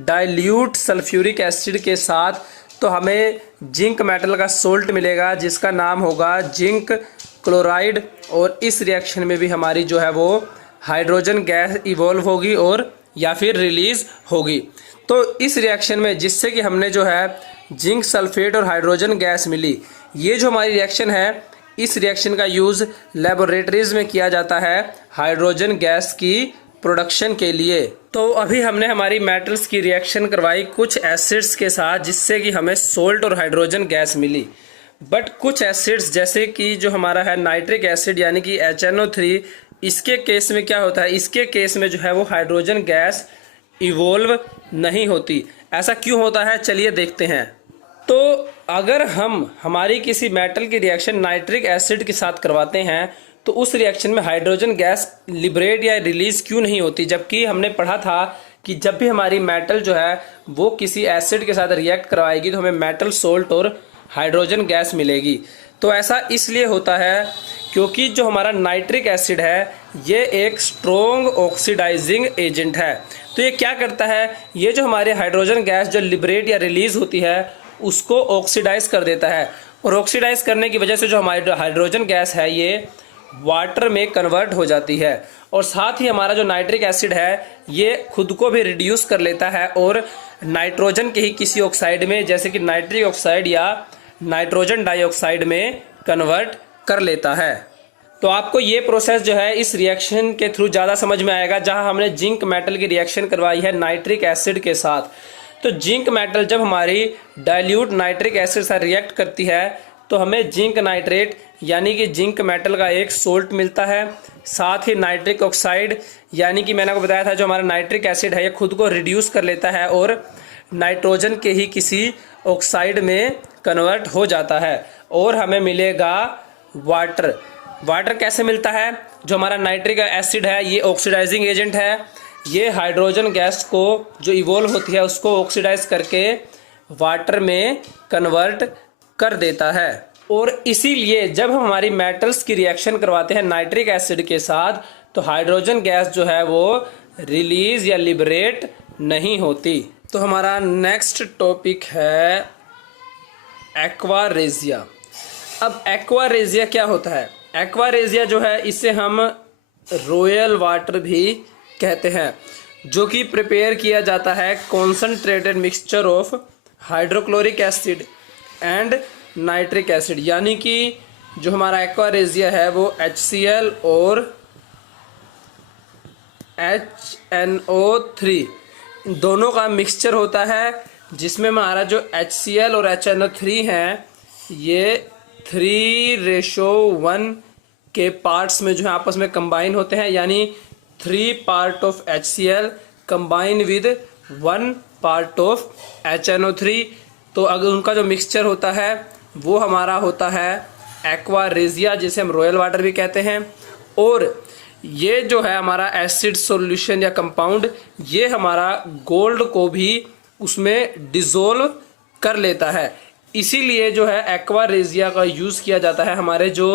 डाइल्यूट सल्फ्यूरिक एसिड के साथ तो हमें जिंक मेटल का सोल्ट मिलेगा जिसका नाम होगा जिंक क्लोराइड। और इस रिएक्शन में भी हमारी जो है वो हाइड्रोजन गैस इवॉल्व होगी और या फिर रिलीज होगी। तो इस रिएक्शन में जिससे कि हमने जो है जिंक सल्फेट और हाइड्रोजन गैस मिली, ये जो हमारी रिएक्शन है इस रिएक्शन का यूज़ लेबोरेटरीज में किया जाता है हाइड्रोजन गैस की प्रोडक्शन के लिए। तो अभी हमने हमारी मेटल्स की रिएक्शन करवाई कुछ एसिड्स के साथ जिससे कि हमें सोल्ट और हाइड्रोजन गैस मिली। बट कुछ एसिड्स जैसे कि जो हमारा है नाइट्रिक एसिड यानी कि HNO3, इसके केस में क्या होता है, इसके केस में जो है वो हाइड्रोजन गैस इवोल्व नहीं होती। ऐसा क्यों होता है, चलिए देखते हैं। तो अगर हम हमारी किसी मेटल की रिएक्शन नाइट्रिक एसिड के साथ करवाते हैं तो उस रिएक्शन में हाइड्रोजन गैस लिबरेट या रिलीज क्यों नहीं होती, जबकि हमने पढ़ा था कि जब भी हमारी मेटल जो है वो किसी एसिड के साथ रिएक्ट करवाएगी तो हमें मेटल सोल्ट और हाइड्रोजन गैस मिलेगी। तो ऐसा इसलिए होता है क्योंकि जो हमारा नाइट्रिक एसिड है ये एक स्ट्रोंग ऑक्सीडाइजिंग एजेंट है। तो ये क्या करता है, ये जो हमारे हाइड्रोजन गैस जो लिबरेट या रिलीज होती है उसको ऑक्सीडाइज कर देता है, और ऑक्सीडाइज करने की वजह से जो हमारी हाइड्रोजन गैस है ये वाटर में कन्वर्ट हो जाती है। और साथ ही हमारा जो नाइट्रिक एसिड है ये खुद को भी रिड्यूस कर लेता है और नाइट्रोजन के ही किसी ऑक्साइड में जैसे कि नाइट्रिक ऑक्साइड या नाइट्रोजन डाइऑक्साइड में कन्वर्ट कर लेता है। तो आपको ये प्रोसेस जो है इस रिएक्शन के थ्रू ज़्यादा समझ में आएगा जहां हमने जिंक मेटल की रिएक्शन करवाई है नाइट्रिक एसिड के साथ। तो जिंक मेटल जब हमारी डाइल्यूट नाइट्रिक एसिड से रिएक्ट करती है तो हमें जिंक नाइट्रेट यानी कि जिंक मेटल का एक सोल्ट मिलता है, साथ ही नाइट्रिक ऑक्साइड यानी कि मैंने आपको बताया था जो हमारा नाइट्रिक एसिड है ये खुद को रिड्यूस कर लेता है और नाइट्रोजन के ही किसी ऑक्साइड में कन्वर्ट हो जाता है और हमें मिलेगा वाटर। वाटर कैसे मिलता है, जो हमारा नाइट्रिक एसिड है ये ऑक्सीडाइजिंग एजेंट है, ये हाइड्रोजन गैस को जो इवोल्व होती है उसको ऑक्सीडाइज करके वाटर में कन्वर्ट कर देता है। और इसीलिए जब हम हमारी मेटल्स की रिएक्शन करवाते हैं नाइट्रिक एसिड के साथ तो हाइड्रोजन गैस जो है वो रिलीज या लिबरेट नहीं होती। तो हमारा नेक्स्ट टॉपिक है एक्वा रेजिया। अब एक्वा रेजिया क्या होता है, एक्वा रेजिया जो है इसे हम रॉयल वाटर भी कहते हैं, जो कि प्रिपेयर किया जाता है concentrated mixture of hydrochloric acid and nitric acid, यानी कि जो हमारा एक्वा रेजिया है वो HCl और HNO3 दोनों का मिक्सचर होता है, जिसमें हमारा जो HCl और HNO3 हैं ये 3:1 के पार्ट्स में जो है आपस में कंबाइन होते हैं, यानी 3 part of HCl combine with 1 part of HNO3। तो अगर उनका जो मिक्सचर होता है वो हमारा होता है एक्वा रेजिया, जिसे हम रॉयल वाटर भी कहते हैं। और ये जो है हमारा एसिड सॉल्यूशन या कंपाउंड ये हमारा गोल्ड को भी उसमें डिसोल्व कर लेता है। इसीलिए जो है एक्वा रेजिया का यूज़ किया जाता है हमारे जो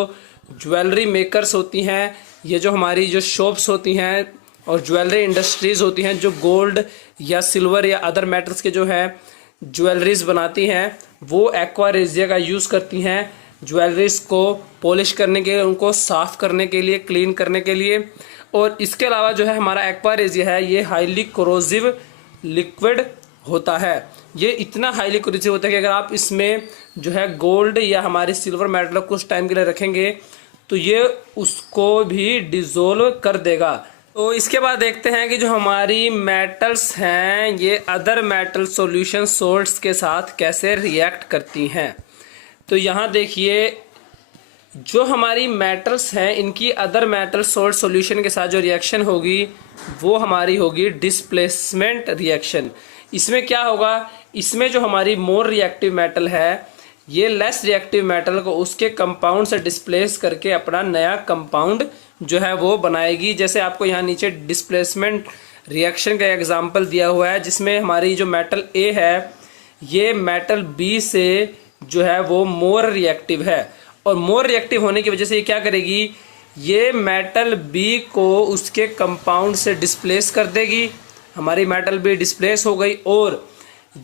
ज्वेलरी मेकर्स होती हैं, ये जो हमारी जो शॉप्स होती हैं और ज्वेलरी इंडस्ट्रीज़ होती हैं जो गोल्ड या सिल्वर या अदर मेटल्स के जो है ज्वेलरीज बनाती हैं वो एक्वा रेजिया का यूज़ करती हैं ज्वेलरीज को पॉलिश करने के लिए, उनको साफ़ करने के लिए, क्लीन करने के लिए। और इसके अलावा जो है हमारा एक्वा रेजिया है ये हाईली कोरोसिव लिक्विड होता है। ये इतना हाईली कोरोसिव होता है कि अगर आप इसमें जो है गोल्ड या हमारे सिल्वर मेटल कुछ टाइम के लिए रखेंगे तो ये उसको भी डिसोल्व कर देगा। तो इसके बाद देखते हैं कि जो हमारी मेटल्स हैं ये अदर मेटल सॉल्यूशन सोल्ट्स के साथ कैसे रिएक्ट करती हैं। तो यहाँ देखिए जो हमारी मेटल्स हैं इनकी अदर मेटल सोल्ट सॉल्यूशन के साथ जो रिएक्शन होगी वो हमारी होगी डिस्प्लेसमेंट रिएक्शन। इसमें क्या होगा, इसमें जो हमारी मोर रिएक्टिव मेटल है ये लेस रिएक्टिव मेटल को उसके कंपाउंड से डिस्प्लेस करके अपना नया कंपाउंड जो है वो बनाएगी। जैसे आपको यहाँ नीचे डिस्प्लेसमेंट रिएक्शन का एग्जांपल दिया हुआ है, जिसमें हमारी जो मेटल A है ये मेटल B से जो है वो मोर रिएक्टिव है, और मोर रिएक्टिव होने की वजह से ये क्या करेगी, ये मेटल B को उसके कंपाउंड से डिस्प्लेस कर देगी। हमारी मेटल B डिस्प्लेस हो गई और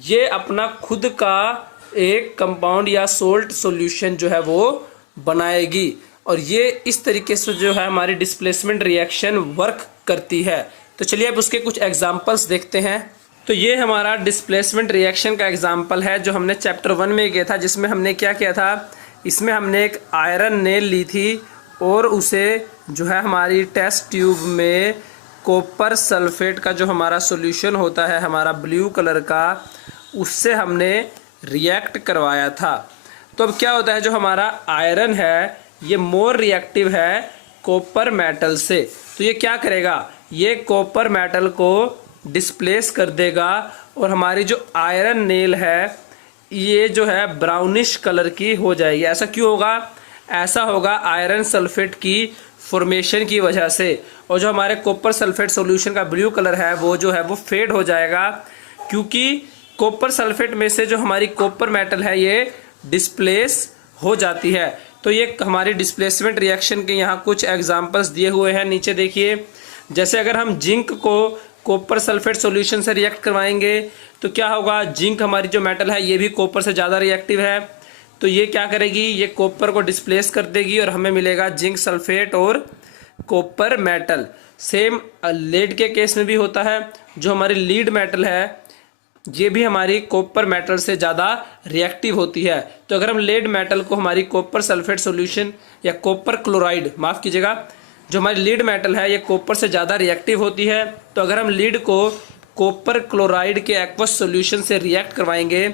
ये अपना खुद का एक कंपाउंड या सोल्ट सॉल्यूशन जो है वो बनाएगी, और ये इस तरीके से जो है हमारी डिस्प्लेसमेंट रिएक्शन वर्क करती है। तो चलिए अब उसके कुछ एग्जांपल्स देखते हैं। तो ये हमारा डिस्प्लेसमेंट रिएक्शन का एग्जांपल है जो हमने चैप्टर 1 में किया था, जिसमें हमने क्या किया था, इसमें हमने एक आयरन नेल ली थी और उसे जो है हमारी टेस्ट ट्यूब में कॉपर सल्फेट का जो हमारा सॉल्यूशन होता है हमारा ब्लू कलर का, उससे हमने रिएक्ट करवाया था। तो अब क्या होता है, जो हमारा आयरन है ये मोर रिएक्टिव है कॉपर मेटल से। तो ये क्या करेगा, ये कॉपर मेटल को डिस्प्लेस कर देगा और हमारी जो आयरन नेल है ये जो है ब्राउनिश कलर की हो जाएगी। ऐसा क्यों होगा, ऐसा होगा आयरन सल्फेट की फॉर्मेशन की वजह से। और जो हमारे कॉपर सल्फेट सॉल्यूशन का ब्लू कलर है वो जो है वो फेड हो जाएगा, क्योंकि कॉपर सल्फेट में से जो हमारी कॉपर मेटल है ये डिस्प्लेस हो जाती है। तो ये हमारी डिस्प्लेसमेंट रिएक्शन के यहाँ कुछ एग्जांपल्स दिए हुए हैं, नीचे देखिए। जैसे अगर हम जिंक को कॉपर सल्फेट सॉल्यूशन से रिएक्ट करवाएंगे तो क्या होगा, जिंक हमारी जो मेटल है ये भी कॉपर से ज़्यादा रिएक्टिव है, तो ये क्या करेगी, ये कॉपर को डिस्प्लेस कर देगी और हमें मिलेगा जिंक सल्फेट और कॉपर मेटल। सेम लेड के केस में भी होता है, जो हमारी लीड मेटल है ये भी हमारी कॉपर मेटल से ज़्यादा रिएक्टिव होती है। तो अगर हम लेड मेटल को हमारी कॉपर सल्फेट सॉल्यूशन या कॉपर क्लोराइड, माफ़ कीजिएगा, जो हमारी लीड मेटल है ये कॉपर से ज़्यादा रिएक्टिव होती है, तो अगर हम लीड को कॉपर क्लोराइड के एक्वस सॉल्यूशन से रिएक्ट करवाएंगे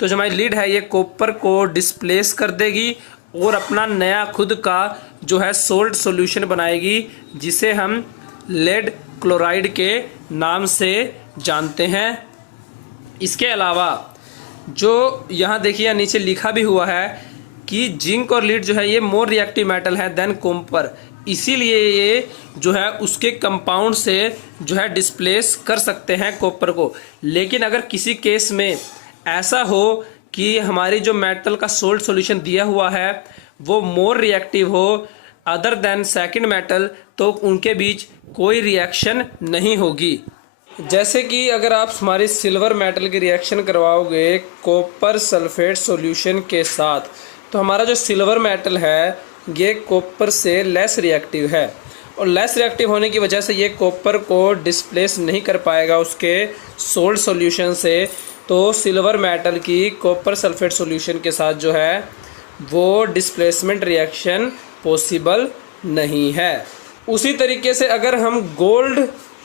तो जो हमारी लीड है ये कॉपर को डिस्प्लेस कर देगी और अपना नया खुद का जो है सोल्ट सॉल्यूशन बनाएगी, जिसे हम लेड क्लोराइड के नाम से जानते हैं। इसके अलावा जो यहाँ देखिए नीचे लिखा भी हुआ है कि जिंक और लीड जो है ये मोर रिएक्टिव मेटल है देन कॉपर, इसीलिए ये जो है उसके कंपाउंड से जो है डिस्प्लेस कर सकते हैं कॉपर को। लेकिन अगर किसी केस में ऐसा हो कि हमारी जो मेटल का सोल्ट सॉल्यूशन दिया हुआ है वो मोर रिएक्टिव हो अदर देन सेकंड मेटल, तो उनके बीच कोई रिएक्शन नहीं होगी। जैसे कि अगर आप हमारी सिल्वर मेटल की रिएक्शन करवाओगे कॉपर सल्फेट सॉल्यूशन के साथ, तो हमारा जो सिल्वर मेटल है ये कॉपर से लेस रिएक्टिव है, और लेस रिएक्टिव होने की वजह से ये कॉपर को डिस्प्लेस नहीं कर पाएगा उसके सोल्ट सॉल्यूशन से। तो सिल्वर मेटल की कॉपर सल्फेट सॉल्यूशन के साथ जो है वो डिस्प्लेसमेंट रिएक्शन पॉसिबल नहीं है। उसी तरीके से अगर हम गोल्ड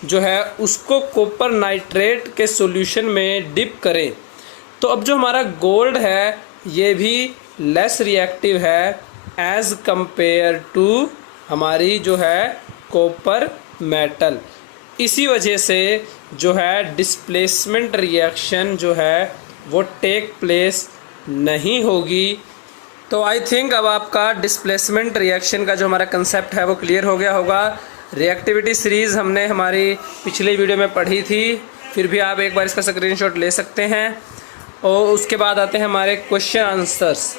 जो है उसको कॉपर नाइट्रेट के सॉल्यूशन में डिप करें, तो अब जो हमारा गोल्ड है ये भी लेस रिएक्टिव है एज कंपेयर टू हमारी जो है कॉपर मेटल। इसी वजह से जो है डिस्प्लेसमेंट रिएक्शन जो है वो टेक प्लेस नहीं होगी। तो आई थिंक अब आपका डिस्प्लेसमेंट रिएक्शन का जो हमारा कंसेप्ट है वो क्लियर हो गया होगा। रिएक्टिविटी सीरीज़ हमने हमारी पिछली वीडियो में पढ़ी थी, फिर भी आप एक बार इसका स्क्रीनशॉट ले सकते हैं। और उसके बाद आते हैं हमारे क्वेश्चन आंसर्स।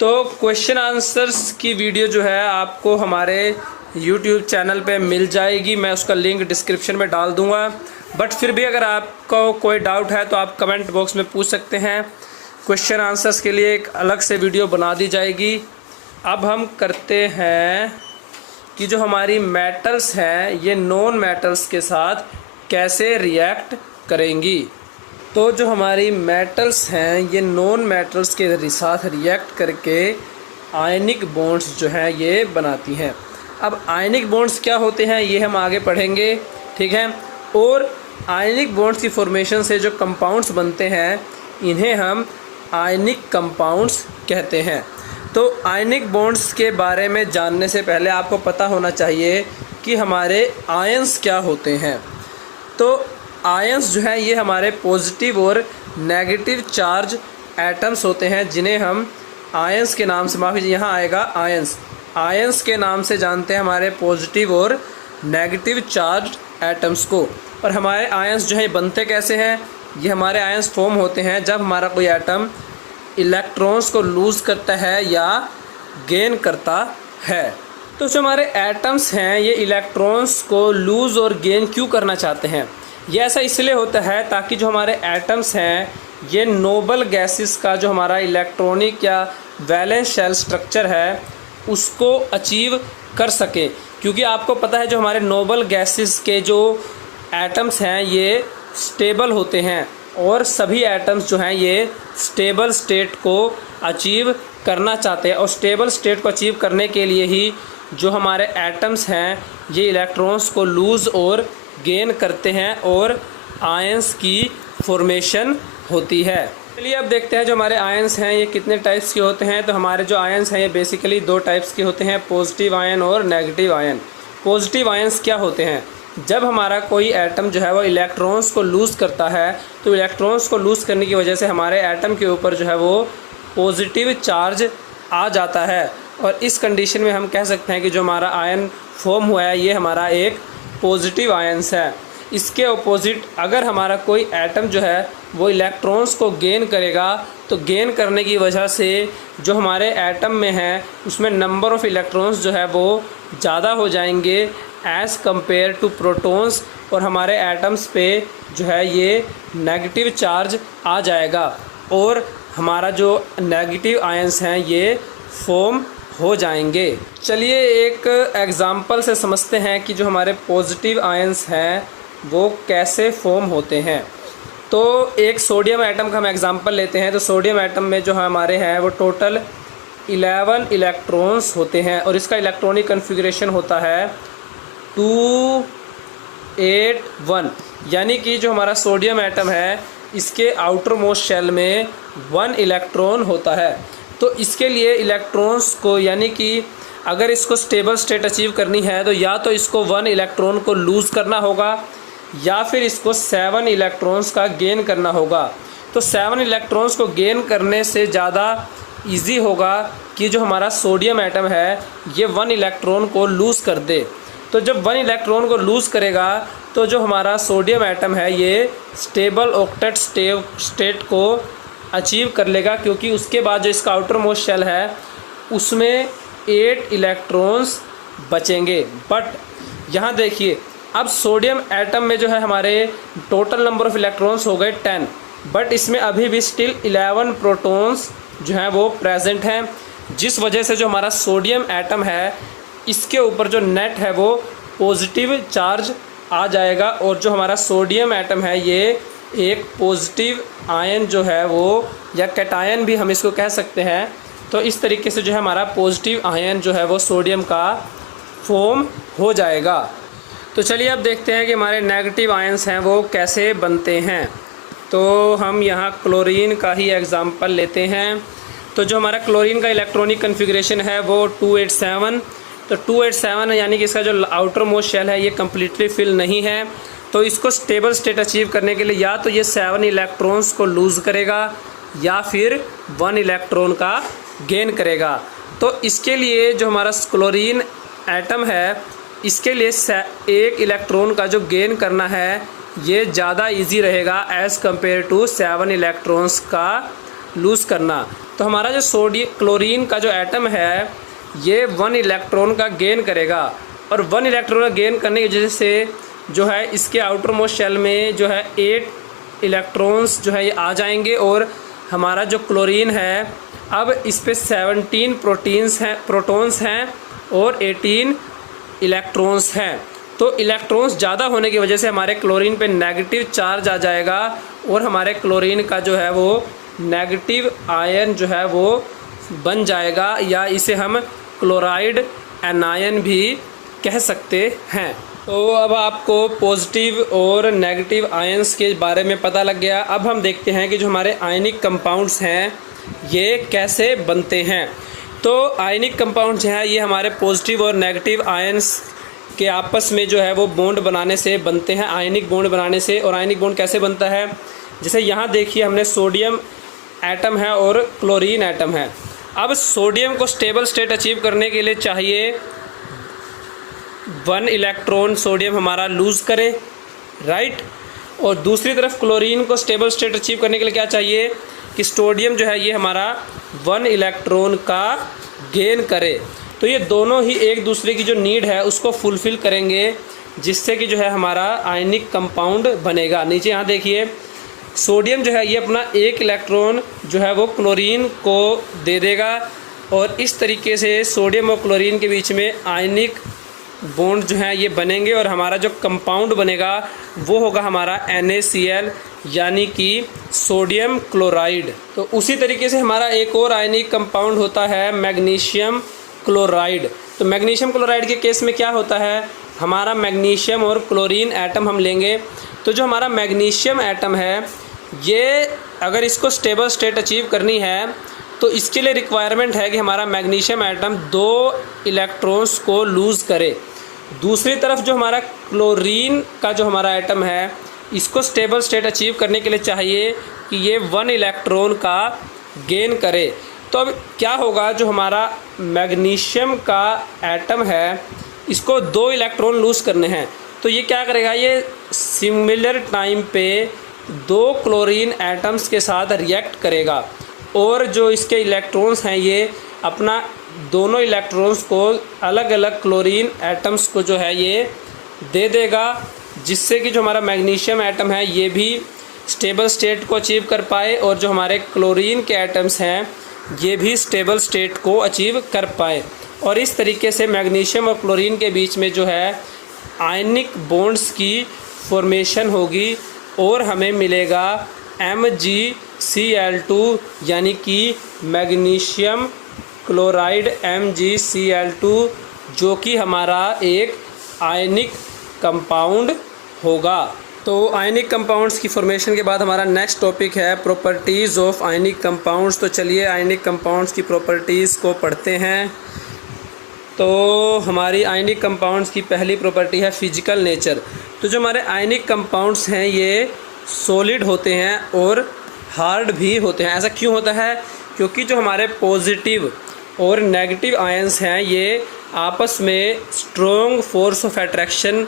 तो क्वेश्चन आंसर्स की वीडियो जो है आपको हमारे यूट्यूब चैनल पे मिल जाएगी, मैं उसका लिंक डिस्क्रिप्शन में डाल दूंगा। बट फिर भी अगर आपको कोई डाउट है तो आप कमेंट बॉक्स में पूछ सकते हैं, क्वेश्चन आंसर्स के लिए एक अलग से वीडियो बना दी जाएगी। अब हम करते हैं कि जो हमारी मेटल्स हैं ये नॉन मेटल्स के साथ कैसे रिएक्ट करेंगी। तो जो हमारी मेटल्स हैं ये नॉन मेटल्स के साथ रिएक्ट करके आयनिक बॉन्ड्स जो हैं ये बनाती हैं। अब आयनिक बॉन्ड्स क्या होते हैं ये हम आगे पढ़ेंगे, ठीक है। और आयनिक बॉन्ड्स की फॉर्मेशन से जो कंपाउंड्स बनते हैं इन्हें हम आयनिक कंपाउंड्स कहते हैं। तो आयनिक बॉन्ड्स के बारे में जानने से पहले आपको पता होना चाहिए कि हमारे आयंस क्या होते हैं। तो आयंस जो है ये हमारे पॉजिटिव और नेगेटिव चार्ज एटम्स होते हैं, जिन्हें हम आयंस के नाम से, माफ़ी यहाँ आएगा आयंस, आयंस के नाम से जानते हैं हमारे पॉजिटिव और नेगेटिव चार्ज एटम्स को। और हमारे आयंस जो है बनते कैसे हैं, ये हमारे आयंस फॉर्म होते हैं जब हमारा कोई एटम इलेक्ट्रॉन्स को लूज़ करता है या गेन करता है। तो जो हमारे एटम्स हैं ये इलेक्ट्रॉन्स को लूज़ और गेन क्यों करना चाहते हैं, ये ऐसा इसलिए होता है ताकि जो हमारे एटम्स हैं ये नोबल गैसेस का जो हमारा इलेक्ट्रॉनिक या वैलेंस शेल स्ट्रक्चर है उसको अचीव कर सके। क्योंकि आपको पता है जो हमारे नोबल गैसेस के जो एटम्स हैं ये स्टेबल होते हैं, और सभी एटम्स जो हैं ये स्टेबल स्टेट को अचीव करना चाहते हैं। और स्टेबल स्टेट को अचीव करने के लिए ही जो हमारे एटम्स हैं ये इलेक्ट्रॉन्स को लूज़ और गेन करते हैं और आयंस की फॉर्मेशन होती है। चलिए अब देखते हैं जो हमारे आयंस हैं ये कितने टाइप्स के होते हैं। तो हमारे जो आयंस हैं ये बेसिकली दो टाइप्स के होते हैं, पॉजिटिव आयन और नेगेटिव आयन। पॉजिटिव आयंस क्या होते हैं? जब हमारा कोई एटम जो है वो इलेक्ट्रॉन्स को लूज़ करता है, तो इलेक्ट्रॉन्स को लूज़ करने की वजह से हमारे एटम के ऊपर जो है वो पॉजिटिव चार्ज आ जाता है, और इस कंडीशन में हम कह सकते हैं कि जो हमारा आयन फॉर्म हुआ है ये हमारा एक पॉजिटिव आयंस है। इसके अपोजिट अगर हमारा कोई एटम जो है वो इलेक्ट्रॉन्स को गेन करेगा, तो गेन करने की वजह से जो हमारे एटम में है उसमें नंबर ऑफ़ इलेक्ट्रॉन्स जो है वो ज़्यादा हो जाएंगे एज़ कंपेयर टू प्रोटॉन्स, और हमारे एटम्स पे जो है ये नेगेटिव चार्ज आ जाएगा और हमारा जो नेगेटिव आयंस हैं ये फॉर्म हो जाएंगे। चलिए एक एग्ज़ाम्पल से समझते हैं कि जो हमारे पॉजिटिव आयंस हैं वो कैसे फॉर्म होते हैं। तो एक सोडियम एटम का हम एग्ज़ाम्पल लेते हैं। तो सोडियम एटम में जो हमारे हैं वो टोटल 11 इलेक्ट्रॉन्स होते हैं, और इसका इलेक्ट्रॉनिक कन्फिग्रेशन होता है 281, यानी कि जो हमारा सोडियम एटम है इसके आउटर मोस्ट शेल में 1 इलेक्ट्रॉन होता है। तो इसके लिए इलेक्ट्रॉन्स को, यानी कि अगर इसको स्टेबल स्टेट अचीव करनी है तो या तो इसको 1 इलेक्ट्रॉन को लूज़ करना होगा या फिर इसको 7 इलेक्ट्रॉन्स का गेन करना होगा। तो 7 इलेक्ट्रॉन्स को गेन करने से ज़्यादा इजी होगा कि जो हमारा सोडियम एटम है ये 1 इलेक्ट्रॉन को लूज़ कर दे। तो जब 1 इलेक्ट्रॉन को लूज़ करेगा तो जो हमारा सोडियम एटम है ये स्टेबल ऑक्टेट स्टेट को अचीव कर लेगा, क्योंकि उसके बाद जो इसका आउटर मोस्ट शेल है उसमें 8 इलेक्ट्रॉन्स बचेंगे। बट यहाँ देखिए, अब सोडियम एटम में जो है हमारे टोटल नंबर ऑफ़ इलेक्ट्रॉन्स हो गए 10, बट इसमें अभी भी स्टिल 11 प्रोटॉन्स जो हैं वो प्रेजेंट हैं, जिस वजह से जो हमारा सोडियम एटम है इसके ऊपर जो नेट है वो पॉजिटिव चार्ज आ जाएगा, और जो हमारा सोडियम एटम है ये एक पॉजिटिव आयन जो है वो, या कैटायन भी हम इसको कह सकते हैं। तो इस तरीके से जो है हमारा पॉजिटिव आयन जो है वो सोडियम का फॉर्म हो जाएगा। तो चलिए अब देखते हैं कि हमारे नेगेटिव आयंस हैं वो कैसे बनते हैं। तो हम यहाँ क्लोरीन का ही एग्ज़ाम्पल लेते हैं। तो जो हमारा क्लोरीन का इलेक्ट्रॉनिक कन्फिग्रेशन है वो 287। तो 287 यानी कि इसका जो आउटर मोस्ट शेल है ये कम्प्लीटली फिल नहीं है। तो इसको स्टेबल स्टेट अचीव करने के लिए या तो ये 7 इलेक्ट्रॉन्स को लूज़ करेगा या फिर 1 इलेक्ट्रॉन का गेन करेगा। तो इसके लिए जो हमारा क्लोरीन एटम है इसके लिए 1 इलेक्ट्रॉन का जो गेन करना है ये ज़्यादा इजी रहेगा एज़ कंपेयर टू 7 इलेक्ट्रॉन्स का लूज़ करना। तो हमारा जो क्लोरीन का जो एटम है ये 1 इलेक्ट्रॉन का गेन करेगा, और 1 इलेक्ट्रॉन का गेन करने की वजह से जो है इसके आउटर मोस्ट शेल में जो है 8 इलेक्ट्रॉन्स जो है ये आ जाएंगे, और हमारा जो क्लोरीन है अब इस पे 17 प्रोटॉन्स हैं और 18 इलेक्ट्रॉन्स हैं। तो इलेक्ट्रॉन्स ज़्यादा होने की वजह से हमारे क्लोरीन पे नेगेटिव चार्ज आ जाएगा, और हमारे क्लोरीन का जो है वो नेगेटिव आयन जो है वो बन जाएगा, या इसे हम क्लोराइड एनायन भी कह सकते हैं। तो अब आपको पॉजिटिव और नेगेटिव आयंस के बारे में पता लग गया। अब हम देखते हैं कि जो हमारे आयनिक कंपाउंड्स हैं ये कैसे बनते हैं। तो आयनिक कंपाउंड जो है ये हमारे पॉजिटिव और नेगेटिव आयंस के आपस में जो है वो बॉन्ड बनाने से बनते हैं, आयनिक बॉन्ड बनाने से। और आयनिक बॉन्ड कैसे बनता है, जैसे यहाँ देखिए हमने सोडियम एटम है और क्लोरीन एटम है। अब सोडियम को स्टेबल स्टेट अचीव करने के लिए चाहिए 1 इलेक्ट्रॉन सोडियम हमारा लूज़ करे, राइट। और दूसरी तरफ क्लोरीन को स्टेबल स्टेट अचीव करने के लिए क्या चाहिए कि सोडियम जो है ये हमारा 1 इलेक्ट्रॉन का गेन करे। तो ये दोनों ही एक दूसरे की जो नीड है उसको फुलफ़िल करेंगे, जिससे कि जो है हमारा आयनिक कंपाउंड बनेगा। नीचे यहाँ देखिए सोडियम जो है ये अपना 1 इलेक्ट्रॉन जो है वो क्लोरीन को दे देगा, और इस तरीके से सोडियम और क्लोरीन के बीच में आयनिक बॉन्ड जो है ये बनेंगे, और हमारा जो कंपाउंड बनेगा वो होगा हमारा NaCl यानी कि सोडियम क्लोराइड। तो उसी तरीके से हमारा एक और आयनिक कंपाउंड होता है मैग्नीशियम क्लोराइड। तो मैग्नीशियम क्लोराइड के केस में क्या होता है, हमारा मैग्नीशियम और क्लोरीन एटम हम लेंगे। तो जो हमारा मैग्नीशियम एटम है ये अगर इसको स्टेबल स्टेट अचीव करनी है तो इसके लिए रिक्वायरमेंट है कि हमारा मैग्नीशियम एटम 2 इलेक्ट्रॉन्स को लूज़ करे। दूसरी तरफ जो हमारा क्लोरीन का जो हमारा एटम है, इसको स्टेबल स्टेट अचीव करने के लिए चाहिए कि ये 1 इलेक्ट्रॉन का गेन करे। तो अब क्या होगा, जो हमारा मैग्नीशियम का एटम है इसको 2 इलेक्ट्रॉन लूज़ करने हैं, तो ये क्या करेगा, ये सिमिलर टाइम पे 2 क्लोरीन एटम्स के साथ रिएक्ट करेगा और जो इसके इलेक्ट्रॉन्स हैं ये अपना दोनों इलेक्ट्रॉन्स को अलग अलग क्लोरीन एटम्स को जो है ये दे देगा, जिससे कि जो हमारा मैग्नीशियम एटम है ये भी स्टेबल स्टेट को अचीव कर पाए और जो हमारे क्लोरीन के एटम्स हैं ये भी स्टेबल स्टेट को अचीव कर पाए। और इस तरीके से मैग्नीशियम और क्लोरीन के बीच में जो है आयनिक बॉन्ड्स की फॉर्मेशन होगी और हमें मिलेगा MgCl2, यानी कि मैग्नीशियम क्लोराइड MgCl2, जो कि हमारा एक आयनिक कंपाउंड होगा। तो आयनिक कंपाउंड्स की फॉर्मेशन के बाद हमारा नेक्स्ट टॉपिक है प्रॉपर्टीज़ ऑफ आयनिक कंपाउंड्स। तो चलिए आयनिक कंपाउंड्स की प्रॉपर्टीज़ को पढ़ते हैं। तो हमारी आयनिक कंपाउंड्स की पहली प्रॉपर्टी है फिजिकल नेचर। तो जो हमारे आयनिक कंपाउंड्स हैं ये सॉलिड होते हैं और हार्ड भी होते हैं। ऐसा क्यों होता है, क्योंकि जो हमारे पॉजिटिव और नेगेटिव आयंस हैं ये आपस में स्ट्रॉन्ग फोर्स ऑफ अट्रैक्शन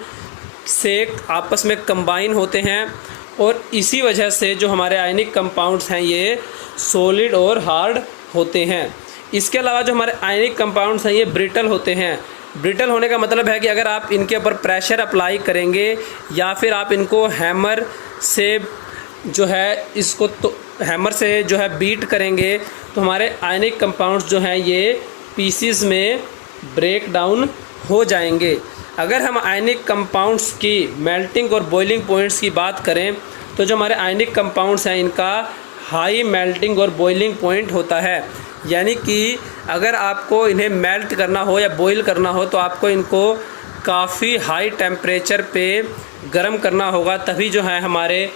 से आपस में कंबाइन होते हैं और इसी वजह से जो हमारे आयनिक कंपाउंड्स हैं ये सॉलिड और हार्ड होते हैं। इसके अलावा जो हमारे आयनिक कंपाउंड्स हैं ये ब्रिटल होते हैं। ब्रिटल होने का मतलब है कि अगर आप इनके ऊपर प्रेशर अप्लाई करेंगे या फिर आप इनको हैमर से जो है इसको तो हैमर से जो है बीट करेंगे तो हमारे आयनिक कंपाउंड्स जो हैं ये पीसीज में ब्रेक डाउन हो जाएंगे। अगर हम आयनिक कंपाउंड्स की मेल्टिंग और बॉइलिंग पॉइंट्स की बात करें तो जो हमारे आयनिक कंपाउंड्स हैं इनका हाई मेल्टिंग और बॉइलिंग पॉइंट होता है, यानी कि अगर आपको इन्हें मेल्ट करना हो या बॉईल करना हो तो आपको इनको काफ़ी हाई टेम्परेचर पे गर्म करना होगा, तभी जो है हमारे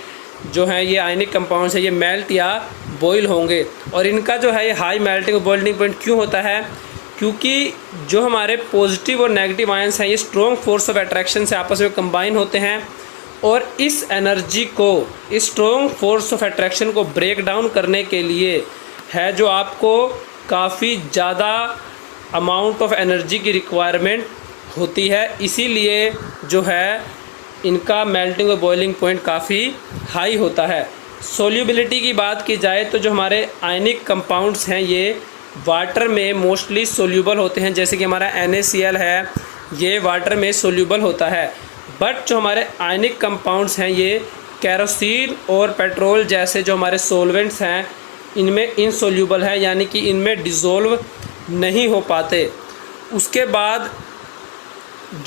जो है ये आयनिक कंपाउंड्स है ये मेल्ट या बॉईल होंगे। और इनका जो है ये हाई मेल्टिंग और बॉइलिंग पॉइंट क्यों होता है, क्योंकि जो हमारे पॉजिटिव और नेगेटिव आयंस हैं ये स्ट्रॉन्ग फोर्स ऑफ अट्रैक्शन से आपस में कंबाइन होते हैं और इस एनर्जी को, इस स्ट्रॉन्ग फोर्स ऑफ अट्रैक्शन को ब्रेक डाउन करने के लिए है जो आपको काफ़ी ज़्यादा अमाउंट ऑफ एनर्जी की रिक्वायरमेंट होती है। इसीलिए जो है इनका मेल्टिंग और बॉइलिंग पॉइंट काफ़ी हाई होता है। सोल्यूबिलिटी की बात की जाए तो जो हमारे आयनिक कंपाउंड्स हैं ये वाटर में मोस्टली सोल्यूबल होते हैं, जैसे कि हमारा NaCl है ये वाटर में सोल्यूबल होता है। बट जो हमारे आयनिक कंपाउंड्स हैं ये केरोसिन और पेट्रोल जैसे जो हमारे सॉल्वेंट्स हैं इनमें इनसोल्यूबल है, यानी कि इनमें डिज़ोल्व नहीं हो पाते। उसके बाद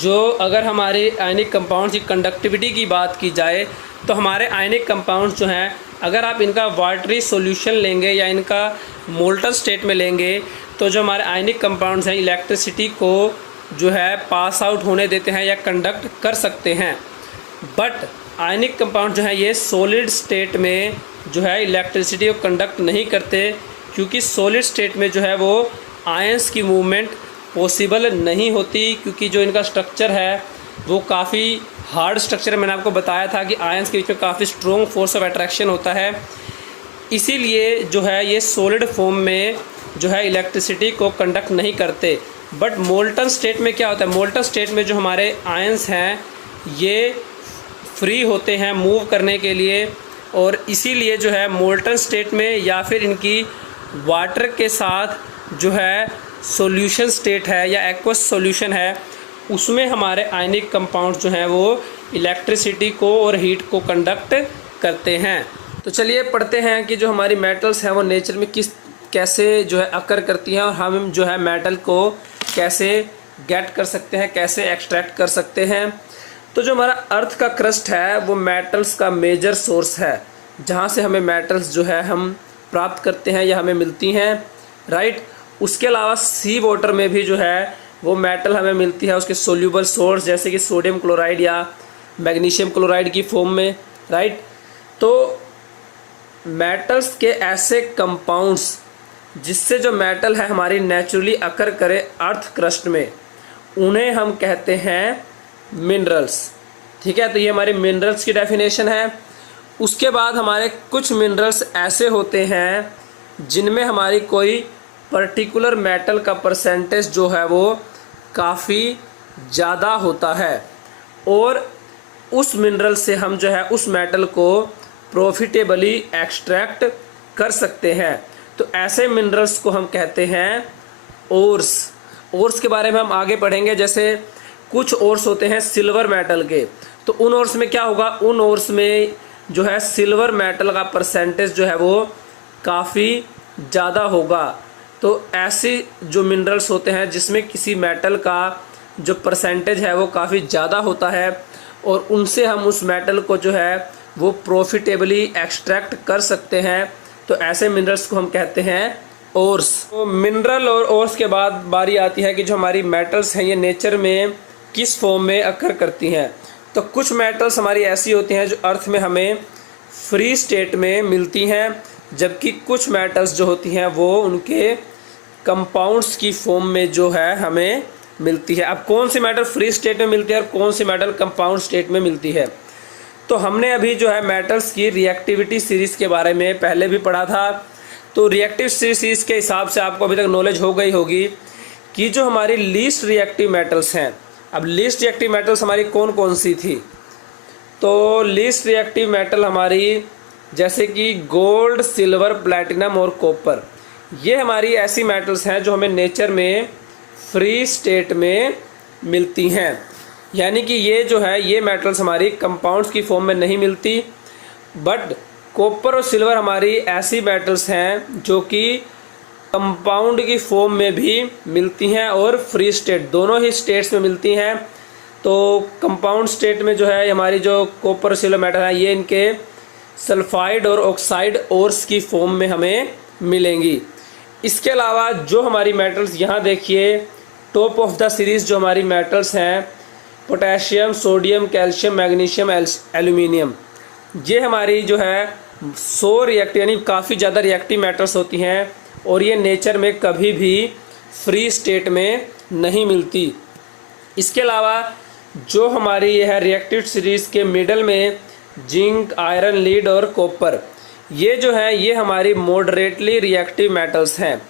जो अगर हमारे आयनिक कंपाउंड्स की कंडक्टिविटी की बात की जाए तो हमारे आयनिक कंपाउंड्स जो हैं अगर आप इनका वाटरी सॉल्यूशन लेंगे या इनका मोल्टन स्टेट में लेंगे तो जो हमारे आयनिक कंपाउंड्स हैं इलेक्ट्रिसिटी को जो है पास आउट होने देते हैं या कंडक्ट कर सकते हैं। बट आयनिक कंपाउंड जो है ये सॉलिड स्टेट में जो है इलेक्ट्रिसिटी को कंडक्ट नहीं करते, क्योंकि सॉलिड स्टेट में जो है वो आयंस की मूवमेंट पॉसिबल नहीं होती, क्योंकि जो इनका स्ट्रक्चर है वो काफ़ी हार्ड स्ट्रक्चर। मैंने आपको बताया था कि आयंस के बीच में काफ़ी स्ट्रॉन्ग फोर्स ऑफ अट्रैक्शन होता है, इसीलिए जो है ये सॉलिड फॉर्म में जो है इलेक्ट्रिसिटी को कंडक्ट नहीं करते। बट मोल्टन स्टेट में क्या होता है, मोल्टन स्टेट में जो हमारे आयंस हैं ये फ्री होते हैं मूव करने के लिए, और इसीलिए जो है मोल्टन स्टेट में या फिर इनकी वाटर के साथ जो है सॉल्यूशन स्टेट है या एक्वस सॉल्यूशन है उसमें हमारे आयनिक कंपाउंड्स जो हैं वो इलेक्ट्रिसिटी को और हीट को कंडक्ट करते हैं। तो चलिए पढ़ते हैं कि जो हमारी मेटल्स हैं वो नेचर में कैसे जो है अकर करती हैं और हम जो है मेटल को कैसे गेट कर सकते हैं, कैसे एक्सट्रैक्ट कर सकते हैं। तो जो हमारा अर्थ का क्रस्ट है वो मेटल्स का मेजर सोर्स है, जहाँ से हमें मेटल्स जो है हम प्राप्त करते हैं या हमें मिलती हैं, राइट। उसके अलावा सी वाटर में भी जो है वो मेटल हमें मिलती है उसके सोल्यूबल सोर्स, जैसे कि सोडियम क्लोराइड या मैग्नीशियम क्लोराइड की फॉर्म में, राइट। तो मेटल्स के ऐसे कंपाउंड्स जिससे जो मेटल है हमारी नेचुरली अकर करे अर्थ क्रस्ट में, उन्हें हम कहते हैं मिनरल्स। ठीक है, तो ये हमारे मिनरल्स की डेफिनेशन है। उसके बाद हमारे कुछ मिनरल्स ऐसे होते हैं जिनमें हमारी कोई पर्टिकुलर मेटल का परसेंटेज जो है वो काफ़ी ज़्यादा होता है, और उस मिनरल से हम जो है उस मेटल को प्रॉफिटेबली एक्सट्रैक्ट कर सकते हैं। तो ऐसे मिनरल्स को हम कहते हैं ओर्स। ओर्स के बारे में हम आगे पढ़ेंगे। जैसे कुछ ओर्स होते हैं सिल्वर मेटल के, तो उन ओर्स में क्या होगा, उन ओर्स में जो है सिल्वर मेटल का परसेंटेज जो है वो काफ़ी ज़्यादा होगा। तो ऐसे जो मिनरल्स होते हैं जिसमें किसी मेटल का जो परसेंटेज है वो काफ़ी ज़्यादा होता है, और उनसे हम उस मेटल को जो है वो प्रॉफिटेबली एक्सट्रैक्ट कर सकते हैं। तो ऐसे मिनरल्स को हम कहते हैं ओर्स। तो मिनरल और ओर्स के बाद बारी आती है कि जो हमारी मेटल्स हैं ये नेचर में किस फॉर्म में अकर करती हैं। तो कुछ मेटल्स हमारी ऐसी होती हैं जो अर्थ में हमें फ्री स्टेट में मिलती हैं, जबकि कुछ मेटल्स जो होती हैं वो उनके कंपाउंड्स की फॉर्म में जो है हमें मिलती है। अब कौन सी मेटल फ्री स्टेट में मिलती है और कौन सी मेटल कंपाउंड स्टेट में मिलती है, तो हमने अभी जो है मेटल्स की रिएक्टिविटी सीरीज़ के बारे में पहले भी पढ़ा था। तो रिएक्टिव सीरीज़ के हिसाब से आपको अभी तक नॉलेज हो गई होगी कि जो हमारी लीस्ट रिएक्टिव मेटल्स हैं, अब लीस्ट रिएक्टिव मेटल्स हमारी कौन कौन सी थी। तो लीस्ट रिएक्टिव मेटल हमारी जैसे कि गोल्ड, सिल्वर, प्लैटिनम और कॉपर, ये हमारी ऐसी मेटल्स हैं जो हमें नेचर में फ्री स्टेट में मिलती हैं। यानी कि ये जो है ये मेटल्स हमारी कंपाउंड्स की फॉर्म में नहीं मिलती, बट कॉपर और सिल्वर हमारी ऐसी मेटल्स हैं जो कि कंपाउंड की फॉर्म में भी मिलती हैं और फ्री स्टेट, दोनों ही स्टेट्स में मिलती हैं। तो कंपाउंड स्टेट में जो है हमारी जो कॉपर और सिल्वर मेटल है ये इनके सल्फाइड और ऑक्साइड ओर्स की फॉर्म में हमें मिलेंगी। इसके अलावा जो हमारी मेटल्स यहाँ देखिए टॉप ऑफ द सीरीज़ जो हमारी मेटल्स हैं, potassium, sodium, calcium, magnesium, aluminium, ये हमारी जो है 100 रिएक्टिव यानी काफ़ी ज़्यादा रिएक्टिव मेटल्स होती हैं, और ये नेचर में कभी भी फ्री स्टेट में नहीं मिलती। इसके अलावा जो हमारी ये है रिएक्टिव सीरीज़ के मिडल में जिंक, आयरन, लीड और कॉपर, ये जो है ये हमारी मॉडरेटली रिएक्टिव मेटल्स हैं,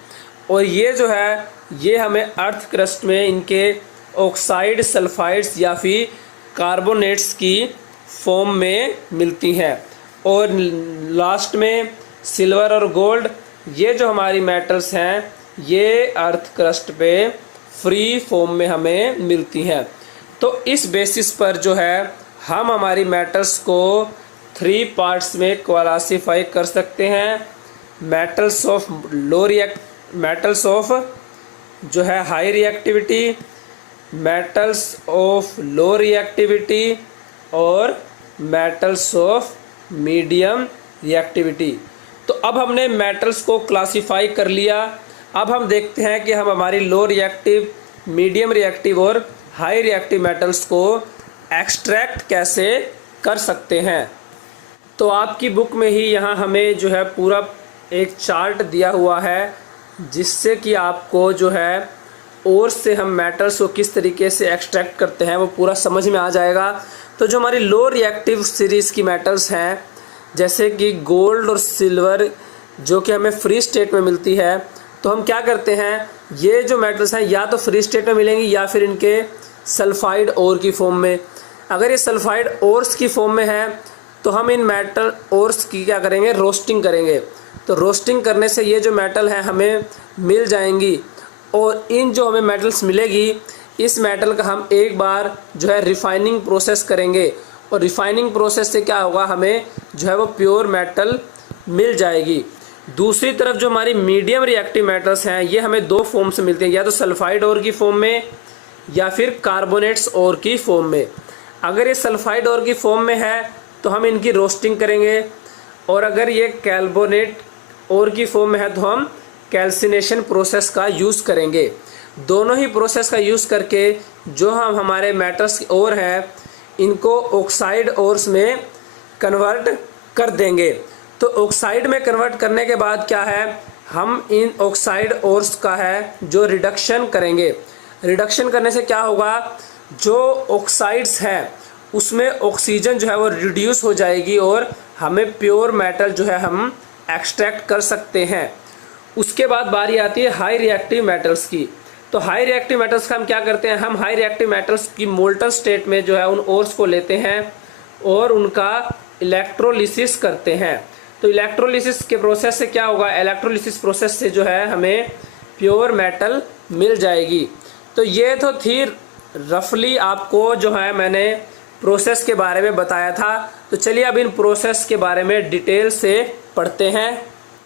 और ये जो है ये हमें अर्थ क्रस्ट में इनके ऑक्साइड, सल्फाइड्स या फिर कार्बोनेट्स की फॉर्म में मिलती हैं। और लास्ट में सिल्वर और गोल्ड, ये जो हमारी मेटल्स हैं ये अर्थ क्रस्ट पे फ्री फॉर्म में हमें मिलती हैं। तो इस बेसिस पर जो है हम हमारी मेटल्स को 3 पार्ट्स में क्लासिफाई कर सकते हैं। मेटल्स ऑफ मेटल्स ऑफ जो है high reactivity, metals of low reactivity और मेटल्स ऑफ मीडियम रिएक्टिविटी। तो अब हमने मेटल्स को क्लासिफाई कर लिया। अब हम देखते हैं कि हम हमारी लो रिएक्टिव, मीडियम रिएक्टिव और हाई रिएक्टिव मेटल्स को एक्सट्रैक्ट कैसे कर सकते हैं। तो आपकी बुक में ही यहाँ हमें जो है पूरा एक चार्ट दिया हुआ है, जिससे कि आपको जो है और से हम मेटल्स को किस तरीके से एक्सट्रैक्ट करते हैं वो पूरा समझ में आ जाएगा। तो जो हमारी लो रिएक्टिव सीरीज़ की मेटल्स हैं जैसे कि गोल्ड और सिल्वर जो कि हमें फ्री स्टेट में मिलती है, तो हम क्या करते हैं, ये जो मेटल्स हैं या तो फ्री स्टेट में मिलेंगी या फिर इनके सल्फाइड ओर की फॉर्म में। अगर ये सल्फाइड ओर्स की फॉर्म में है तो हम इन मेटल ओर्स की क्या करेंगे, रोस्टिंग करेंगे। तो रोस्टिंग करने से ये जो मेटल है हमें मिल जाएंगी, और इन जो हमें मेटल्स मिलेगी इस मेटल का हम एक बार जो है रिफाइनिंग प्रोसेस करेंगे, और रिफाइनिंग प्रोसेस से क्या होगा, हमें जो है वो प्योर मेटल मिल जाएगी। दूसरी तरफ जो हमारी मीडियम रिएक्टिव मेटल्स हैं ये हमें 2 फॉर्म से मिलते हैं, या तो सल्फाइड ओर की फॉर्म में या फिर कार्बोनेट्स ओर की फॉर्म में। अगर ये सल्फाइड ओर की फॉर्म में है तो हम इनकी रोस्टिंग करेंगे, और अगर ये कार्बोनेट ओर की फॉर्म में है तो हम कैल्सिनेशन प्रोसेस का यूज़ करेंगे। दोनों ही प्रोसेस का यूज़ करके जो हम हमारे मेटल्स ओर हैं इनको ऑक्साइड ओर्स में कन्वर्ट कर देंगे। तो ऑक्साइड में कन्वर्ट करने के बाद क्या है, हम इन ऑक्साइड ओर्स का है जो रिडक्शन करेंगे। रिडक्शन करने से क्या होगा, जो ऑक्साइड्स हैं उसमें ऑक्सीजन जो है वो रिड्यूस हो जाएगी और हमें प्योर मेटल जो है हम एक्सट्रैक्ट कर सकते हैं। उसके बाद बारी आती है हाई रिएक्टिव मेटल्स की। तो हाई रिएक्टिव मेटल्स का हम क्या करते हैं, हम हाई रिएक्टिव मेटल्स की मोल्टन स्टेट में जो है उन ओर्स को लेते हैं और उनका इलेक्ट्रोलिसिस करते हैं। तो इलेक्ट्रोलिसिस के प्रोसेस से क्या होगा, इलेक्ट्रोलिसिस प्रोसेस से जो है हमें प्योर मेटल मिल जाएगी। तो ये तो थी रफली आपको जो है मैंने प्रोसेस के बारे में बताया था। तो चलिए अब इन प्रोसेस के बारे में डिटेल से पढ़ते हैं।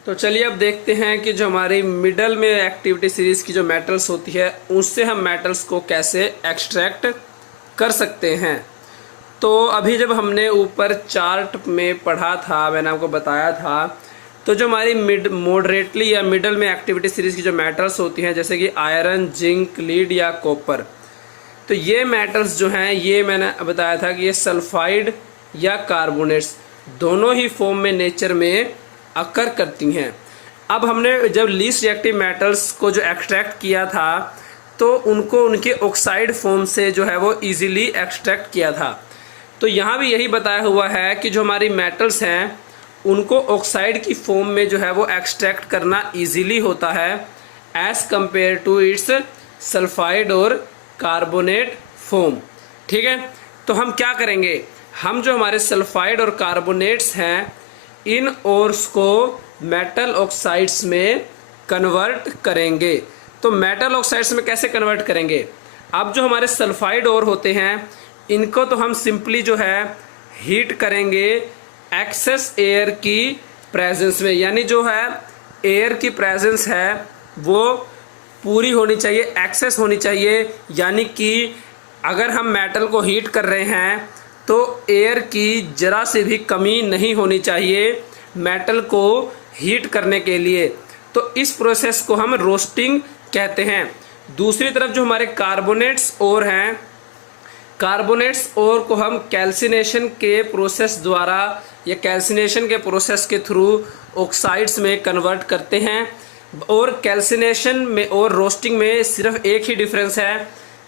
तो चलिए अब देखते हैं कि जो हमारी मिडल में एक्टिविटी सीरीज की जो मेटल्स होती है उससे हम मेटल्स को कैसे एक्सट्रैक्ट कर सकते हैं। तो अभी जब हमने ऊपर चार्ट में पढ़ा था, मैंने आपको बताया था, तो जो हमारी मॉडरेटली या मिडल में एक्टिविटी सीरीज की जो मेटल्स होती हैं जैसे कि आयरन, जिंक, लीड या कॉपर, तो ये मेटल्स जो हैं ये मैंने बताया था कि ये सल्फाइड या कार्बोनेट्स दोनों ही फॉर्म में नेचर में अकर करती हैं। अब हमने जब लीस्ट रिएक्टिव मेटल्स को जो एक्सट्रैक्ट किया था तो उनको उनके ऑक्साइड फॉर्म से जो है वो इजीली एक्सट्रैक्ट किया था। तो यहाँ भी यही बताया हुआ है कि जो हमारी मेटल्स हैं उनको ऑक्साइड की फॉर्म में जो है वो एक्सट्रैक्ट करना इजीली होता है as compare to its sulphide और कार्बोनेट फॉर्म। ठीक है, तो हम क्या करेंगे, हम जो हमारे सल्फाइड और कार्बोनेट्स हैं इन ओर्स को मेटल ऑक्साइड्स में कन्वर्ट करेंगे। तो मेटल ऑक्साइड्स में कैसे कन्वर्ट करेंगे, अब जो हमारे सल्फाइड ओर होते हैं इनको तो हम सिंपली जो है हीट करेंगे एक्सेस एयर की प्रेजेंस में, यानी जो है एयर की प्रेजेंस है वो पूरी होनी चाहिए, एक्सेस होनी चाहिए। यानी कि अगर हम मेटल को हीट कर रहे हैं तो एयर की जरा से भी कमी नहीं होनी चाहिए मेटल को हीट करने के लिए। तो इस प्रोसेस को हम रोस्टिंग कहते हैं। दूसरी तरफ जो हमारे कार्बोनेट्स ओर हैं, कार्बोनेट्स ओर को हम कैल्सिनेशन के प्रोसेस द्वारा या कैल्सिनेशन के प्रोसेस के थ्रू ऑक्साइड्स में कन्वर्ट करते हैं। और कैल्सिनेशन में और रोस्टिंग में सिर्फ एक ही डिफरेंस है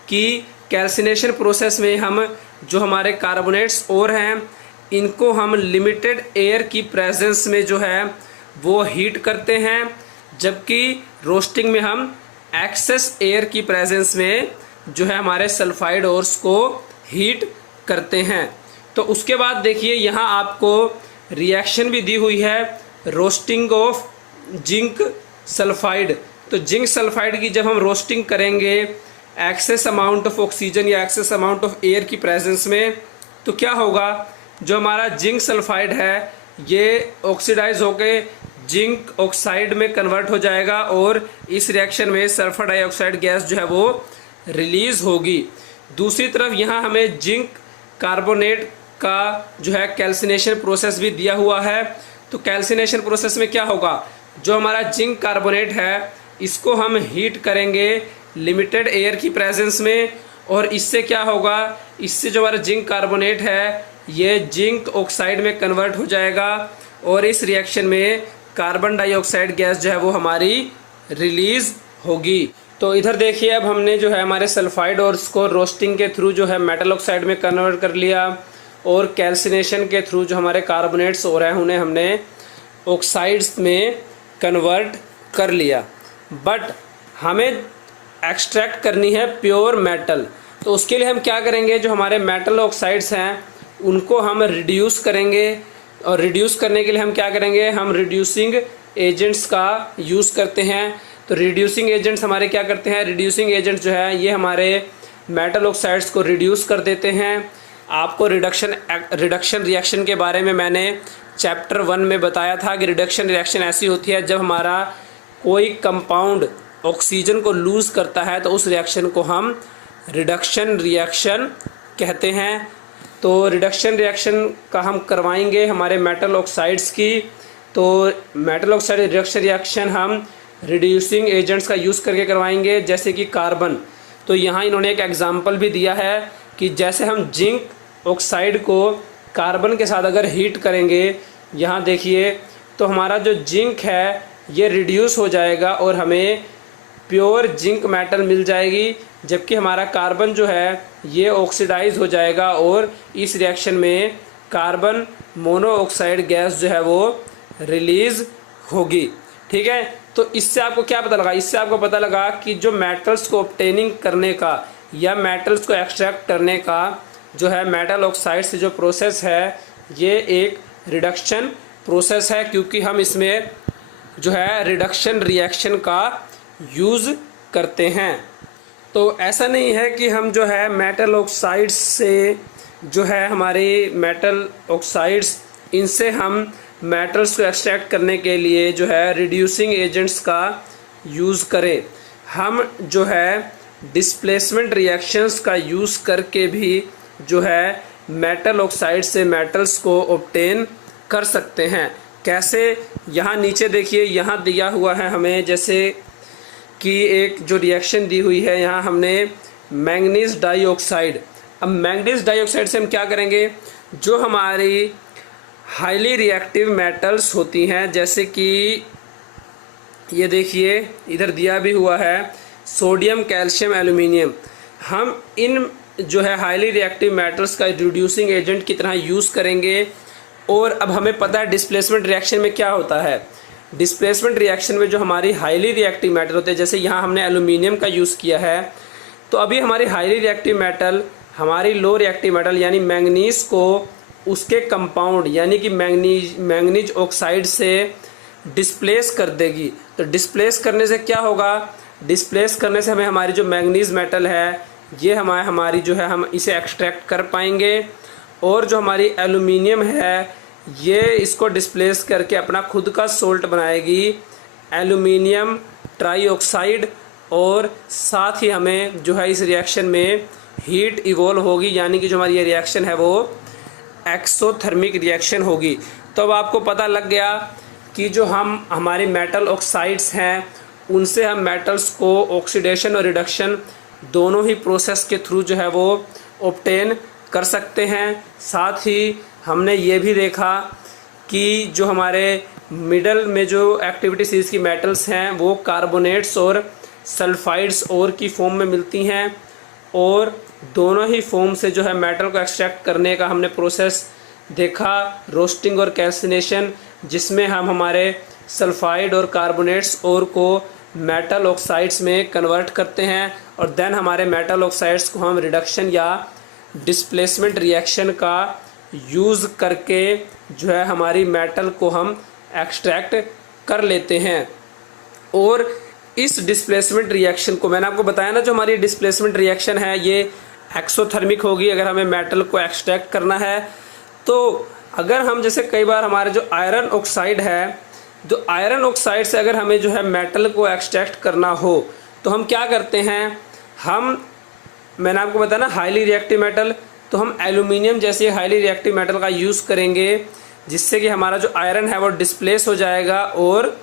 कि कैल्सिनेशन प्रोसेस में हम जो हमारे कार्बोनेट्स ओर हैं इनको हम लिमिटेड एयर की प्रेजेंस में जो है वो हीट करते हैं, जबकि रोस्टिंग में हम एक्सेस एयर की प्रेजेंस में जो है हमारे सल्फाइड ओर्स को हीट करते हैं। तो उसके बाद देखिए यहाँ आपको रिएक्शन भी दी हुई है, रोस्टिंग ऑफ जिंक सल्फाइड। तो जिंक सल्फाइड की जब हम रोस्टिंग करेंगे एक्सेस अमाउंट ऑफ ऑक्सीजन या एक्सेस अमाउंट ऑफ एयर की प्रेजेंस में, तो क्या होगा, जो हमारा जिंक सल्फाइड है ये ऑक्सीडाइज होके जिंक ऑक्साइड में कन्वर्ट हो जाएगा और इस रिएक्शन में सल्फर डाइऑक्साइड गैस जो है वो रिलीज होगी। दूसरी तरफ यहाँ हमें जिंक कार्बोनेट का जो है कैल्सिनेशन प्रोसेस भी दिया हुआ है। तो कैल्सिनेशन प्रोसेस में क्या होगा, जो हमारा जिंक कार्बोनेट है इसको हम हीट करेंगे लिमिटेड एयर की प्रेजेंस में, और इससे क्या होगा, इससे जो हमारा जिंक कार्बोनेट है ये जिंक ऑक्साइड में कन्वर्ट हो जाएगा और इस रिएक्शन में कार्बन डाइऑक्साइड गैस जो है वो हमारी रिलीज होगी। तो इधर देखिए अब हमने जो है हमारे सल्फाइड ओर्स को रोस्टिंग के थ्रू जो है मेटल ऑक्साइड में कन्वर्ट कर लिया और कैल्सिनेशन के थ्रू जो हमारे कार्बोनेट्स हो रहे हैं उन्हें हमने ऑक्साइड्स में कन्वर्ट कर लिया। बट हमें एक्सट्रैक्ट करनी है प्योर मेटल। तो उसके लिए हम क्या करेंगे, जो हमारे मेटल ऑक्साइड्स हैं उनको हम रिड्यूस करेंगे, और रिड्यूस करने के लिए हम क्या करेंगे, हम रिड्यूसिंग एजेंट्स का यूज़ करते हैं। तो रिड्यूसिंग एजेंट्स हमारे क्या करते हैं, रिड्यूसिंग एजेंट्स जो है ये हमारे मेटल ऑक्साइड्स को रिड्यूस कर देते हैं। आपको रिडक्शन रिएक्शन के बारे में मैंने चैप्टर 1 में बताया था कि रिडक्शन रिएक्शन ऐसी होती है जब हमारा कोई कंपाउंड ऑक्सीजन को लूज़ करता है तो उस रिएक्शन को हम रिडक्शन रिएक्शन कहते हैं। तो रिडक्शन रिएक्शन का हम करवाएंगे हमारे मेटल ऑक्साइड्स की। तो मेटल ऑक्साइड रिडक्शन रिएक्शन हम रिड्यूसिंग एजेंट्स का यूज़ करके करवाएंगे, जैसे कि कार्बन। तो यहाँ इन्होंने एक एग्जांपल भी दिया है कि जैसे हम जिंक ऑक्साइड को कार्बन के साथ अगर हीट करेंगे, यहाँ देखिए तो हमारा जो जिंक है ये रिड्यूस हो जाएगा और हमें प्योर जिंक मेटल मिल जाएगी, जबकि हमारा कार्बन जो है ये ऑक्सीडाइज हो जाएगा और इस रिएक्शन में कार्बन मोनोऑक्साइड गैस जो है वो रिलीज होगी। ठीक है, तो इससे आपको क्या पता लगा? इससे आपको पता लगा कि जो मेटल्स को ऑब्टेनिंग करने का या मेटल्स को एक्सट्रैक्ट करने का जो है मेटल ऑक्साइड से जो प्रोसेस है ये एक रिडक्शन प्रोसेस है, क्योंकि हम इसमें जो है रिडक्शन रिएक्शन का यूज़ करते हैं। तो ऐसा नहीं है कि हम जो है मेटल ऑक्साइड्स से जो है हमारे मेटल ऑक्साइड्स इनसे हम मेटल्स को एक्सट्रैक्ट करने के लिए जो है रिड्यूसिंग एजेंट्स का यूज़ करें। हम जो है डिस्प्लेसमेंट रिएक्शंस का यूज़ करके भी जो है मेटल ऑक्साइड से मेटल्स को ऑब्टेन कर सकते हैं। कैसे? यहाँ नीचे देखिए, यहाँ दिया हुआ है हमें जैसे कि एक जो रिएक्शन दी हुई है, यहाँ हमने मैंगनीज डाइऑक्साइड। अब मैंगनीज डाइऑक्साइड से हम क्या करेंगे? जो हमारी हाईली रिएक्टिव मेटल्स होती हैं, जैसे कि ये देखिए इधर दिया भी हुआ है सोडियम, कैल्शियम, एल्यूमिनियम, हम इन जो है हाईली रिएक्टिव मेटल्स का रिड्यूसिंग एजेंट की तरह यूज़ करेंगे। और अब हमें पता है डिस्प्लेसमेंट रिएक्शन में क्या होता है। डिस्प्लेसमेंट रिएक्शन में जो हमारी हाईली रिएक्टिव मेटल होते हैं, जैसे यहाँ हमने एल्यूमिनियम का यूज़ किया है, तो अभी हमारी हाईली रिएक्टिव मेटल हमारी लो रिएक्टिव मेटल यानी मैंगनीज को उसके कंपाउंड यानी कि मैंगनीज ऑक्साइड से डिस्प्लेस कर देगी। तो डिस्प्लेस करने से क्या होगा? डिस्प्लेस करने से हमें हमारी जो मैंगनीज मेटल है ये हमारी जो है हम इसे एक्सट्रैक्ट कर पाएंगे। और जो हमारी एल्यूमिनियम है ये इसको डिस्प्लेस करके अपना खुद का सोल्ट बनाएगी, एल्यूमिनियम ट्राईऑक्साइड। और साथ ही हमें जो है इस रिएक्शन में हीट इवॉल्व होगी, यानी कि जो हमारी ये रिएक्शन है वो एक्सोथर्मिक रिएक्शन होगी। तो अब आपको पता लग गया कि जो हम हमारी मेटल ऑक्साइड्स हैं उनसे हम मेटल्स को ऑक्सीडेशन और रिडक्शन दोनों ही प्रोसेस के थ्रू जो है वो ऑब्टेन कर सकते हैं। साथ ही हमने ये भी देखा कि जो हमारे मिडल में जो एक्टिविटी सीरीज की मेटल्स हैं वो कार्बोनेट्स और सल्फाइड्स और की फॉर्म में मिलती हैं, और दोनों ही फॉर्म से जो है मेटल को एक्सट्रैक्ट करने का हमने प्रोसेस देखा, रोस्टिंग और कैल्सिनेशन, जिसमें हम हमारे सल्फाइड और कार्बोनेट्स और को मेटल ऑक्साइड्स में कन्वर्ट करते हैं, और देन हमारे मेटल ऑक्साइड्स को हम रिडक्शन या डिस्प्लेसमेंट रिएक्शन का यूज़ करके जो है हमारी मेटल को हम एक्सट्रैक्ट कर लेते हैं। और इस डिस्प्लेसमेंट रिएक्शन को मैंने आपको बताया ना, जो हमारी डिस्प्लेसमेंट रिएक्शन है ये एक्सोथर्मिक होगी अगर हमें मेटल को एक्सट्रैक्ट करना है। तो अगर हम जैसे कई बार हमारे जो आयरन ऑक्साइड है, तो आयरन ऑक्साइड से अगर हमें जो है मेटल को एक्सट्रैक्ट करना हो तो हम क्या करते हैं? मैंने आपको बताया ना हाईली रिएक्टिव मेटल, तो हम एल्यूमिनियम जैसे हाईली रिएक्टिव मेटल का यूज़ करेंगे, जिससे कि हमारा जो आयरन है वो डिस्प्लेस हो जाएगा और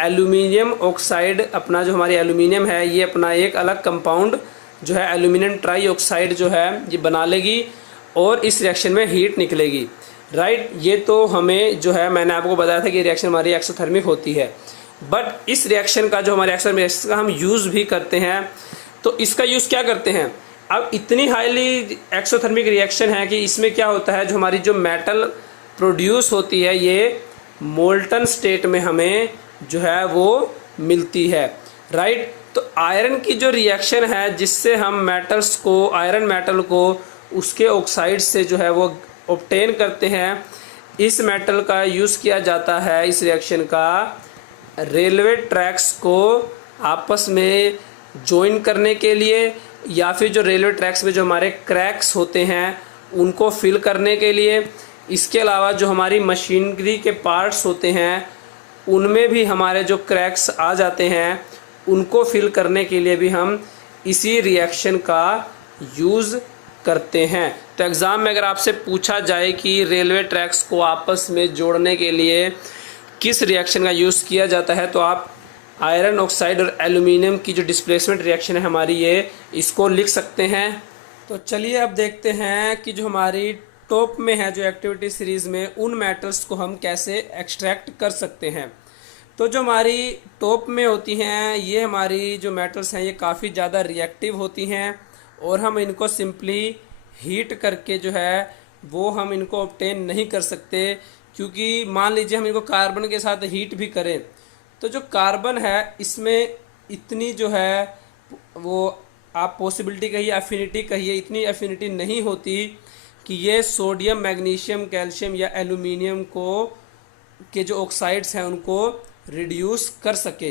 एल्यूमिनियम ऑक्साइड अपना जो हमारी एल्यूमिनियम है ये अपना एक अलग कंपाउंड जो है एल्यूमिनियम ट्राईऑक्साइड जो है ये बना लेगी और इस रिएक्शन में हीट निकलेगी। राइट, ये तो हमें जो है मैंने आपको बताया था कि रिएक्शन हमारी एक्सोथर्मिक होती है। बट इस रिएक्शन का जो हमारे एक्सोथर्मिक का हम यूज़ भी करते हैं, तो इसका यूज़ क्या करते हैं? अब इतनी हाईली एक्सोथर्मिक रिएक्शन है कि इसमें क्या होता है, जो हमारी जो मेटल प्रोड्यूस होती है ये मोल्टन स्टेट में हमें जो है वो मिलती है। राइट, तो आयरन की जो रिएक्शन है जिससे हम मेटल्स को आयरन मेटल को उसके ऑक्साइड से जो है वो ऑब्टेन करते हैं, इस मेटल का यूज़ किया जाता है इस रिएक्शन का रेलवे ट्रैक्स को आपस में जॉइन करने के लिए, या फिर जो रेलवे ट्रैक्स में जो हमारे क्रैक्स होते हैं उनको फिल करने के लिए। इसके अलावा जो हमारी मशीनरी के पार्ट्स होते हैं उनमें भी हमारे जो क्रैक्स आ जाते हैं उनको फिल करने के लिए भी हम इसी रिएक्शन का यूज़ करते हैं। तो एग्ज़ाम में अगर आपसे पूछा जाए कि रेलवे ट्रैक्स को आपस में जोड़ने के लिए किस रिएक्शन का यूज़ किया जाता है, तो आप आयरन ऑक्साइड और एल्यूमिनियम की जो डिस्प्लेसमेंट रिएक्शन है हमारी ये इसको लिख सकते हैं। तो चलिए अब देखते हैं कि जो हमारी टॉप में है जो एक्टिविटी सीरीज में, उन मेटल्स को हम कैसे एक्सट्रैक्ट कर सकते हैं। तो जो हमारी टॉप में होती हैं ये हमारी जो मेटल्स हैं ये काफ़ी ज़्यादा रिएक्टिव होती हैं और हम इनको सिंपली हीट करके जो है वो हम इनको ऑब्टेन नहीं कर सकते, क्योंकि मान लीजिए हम इनको कार्बन के साथ हीट भी करें तो जो कार्बन है इसमें इतनी जो है वो आप पॉसिबिलिटी कहिए, एफिनिटी कहिए, इतनी एफिनिटी नहीं होती कि ये सोडियम, मैग्नीशियम, कैल्शियम या एल्यूमिनियम को के जो ऑक्साइड्स हैं उनको रिड्यूस कर सके।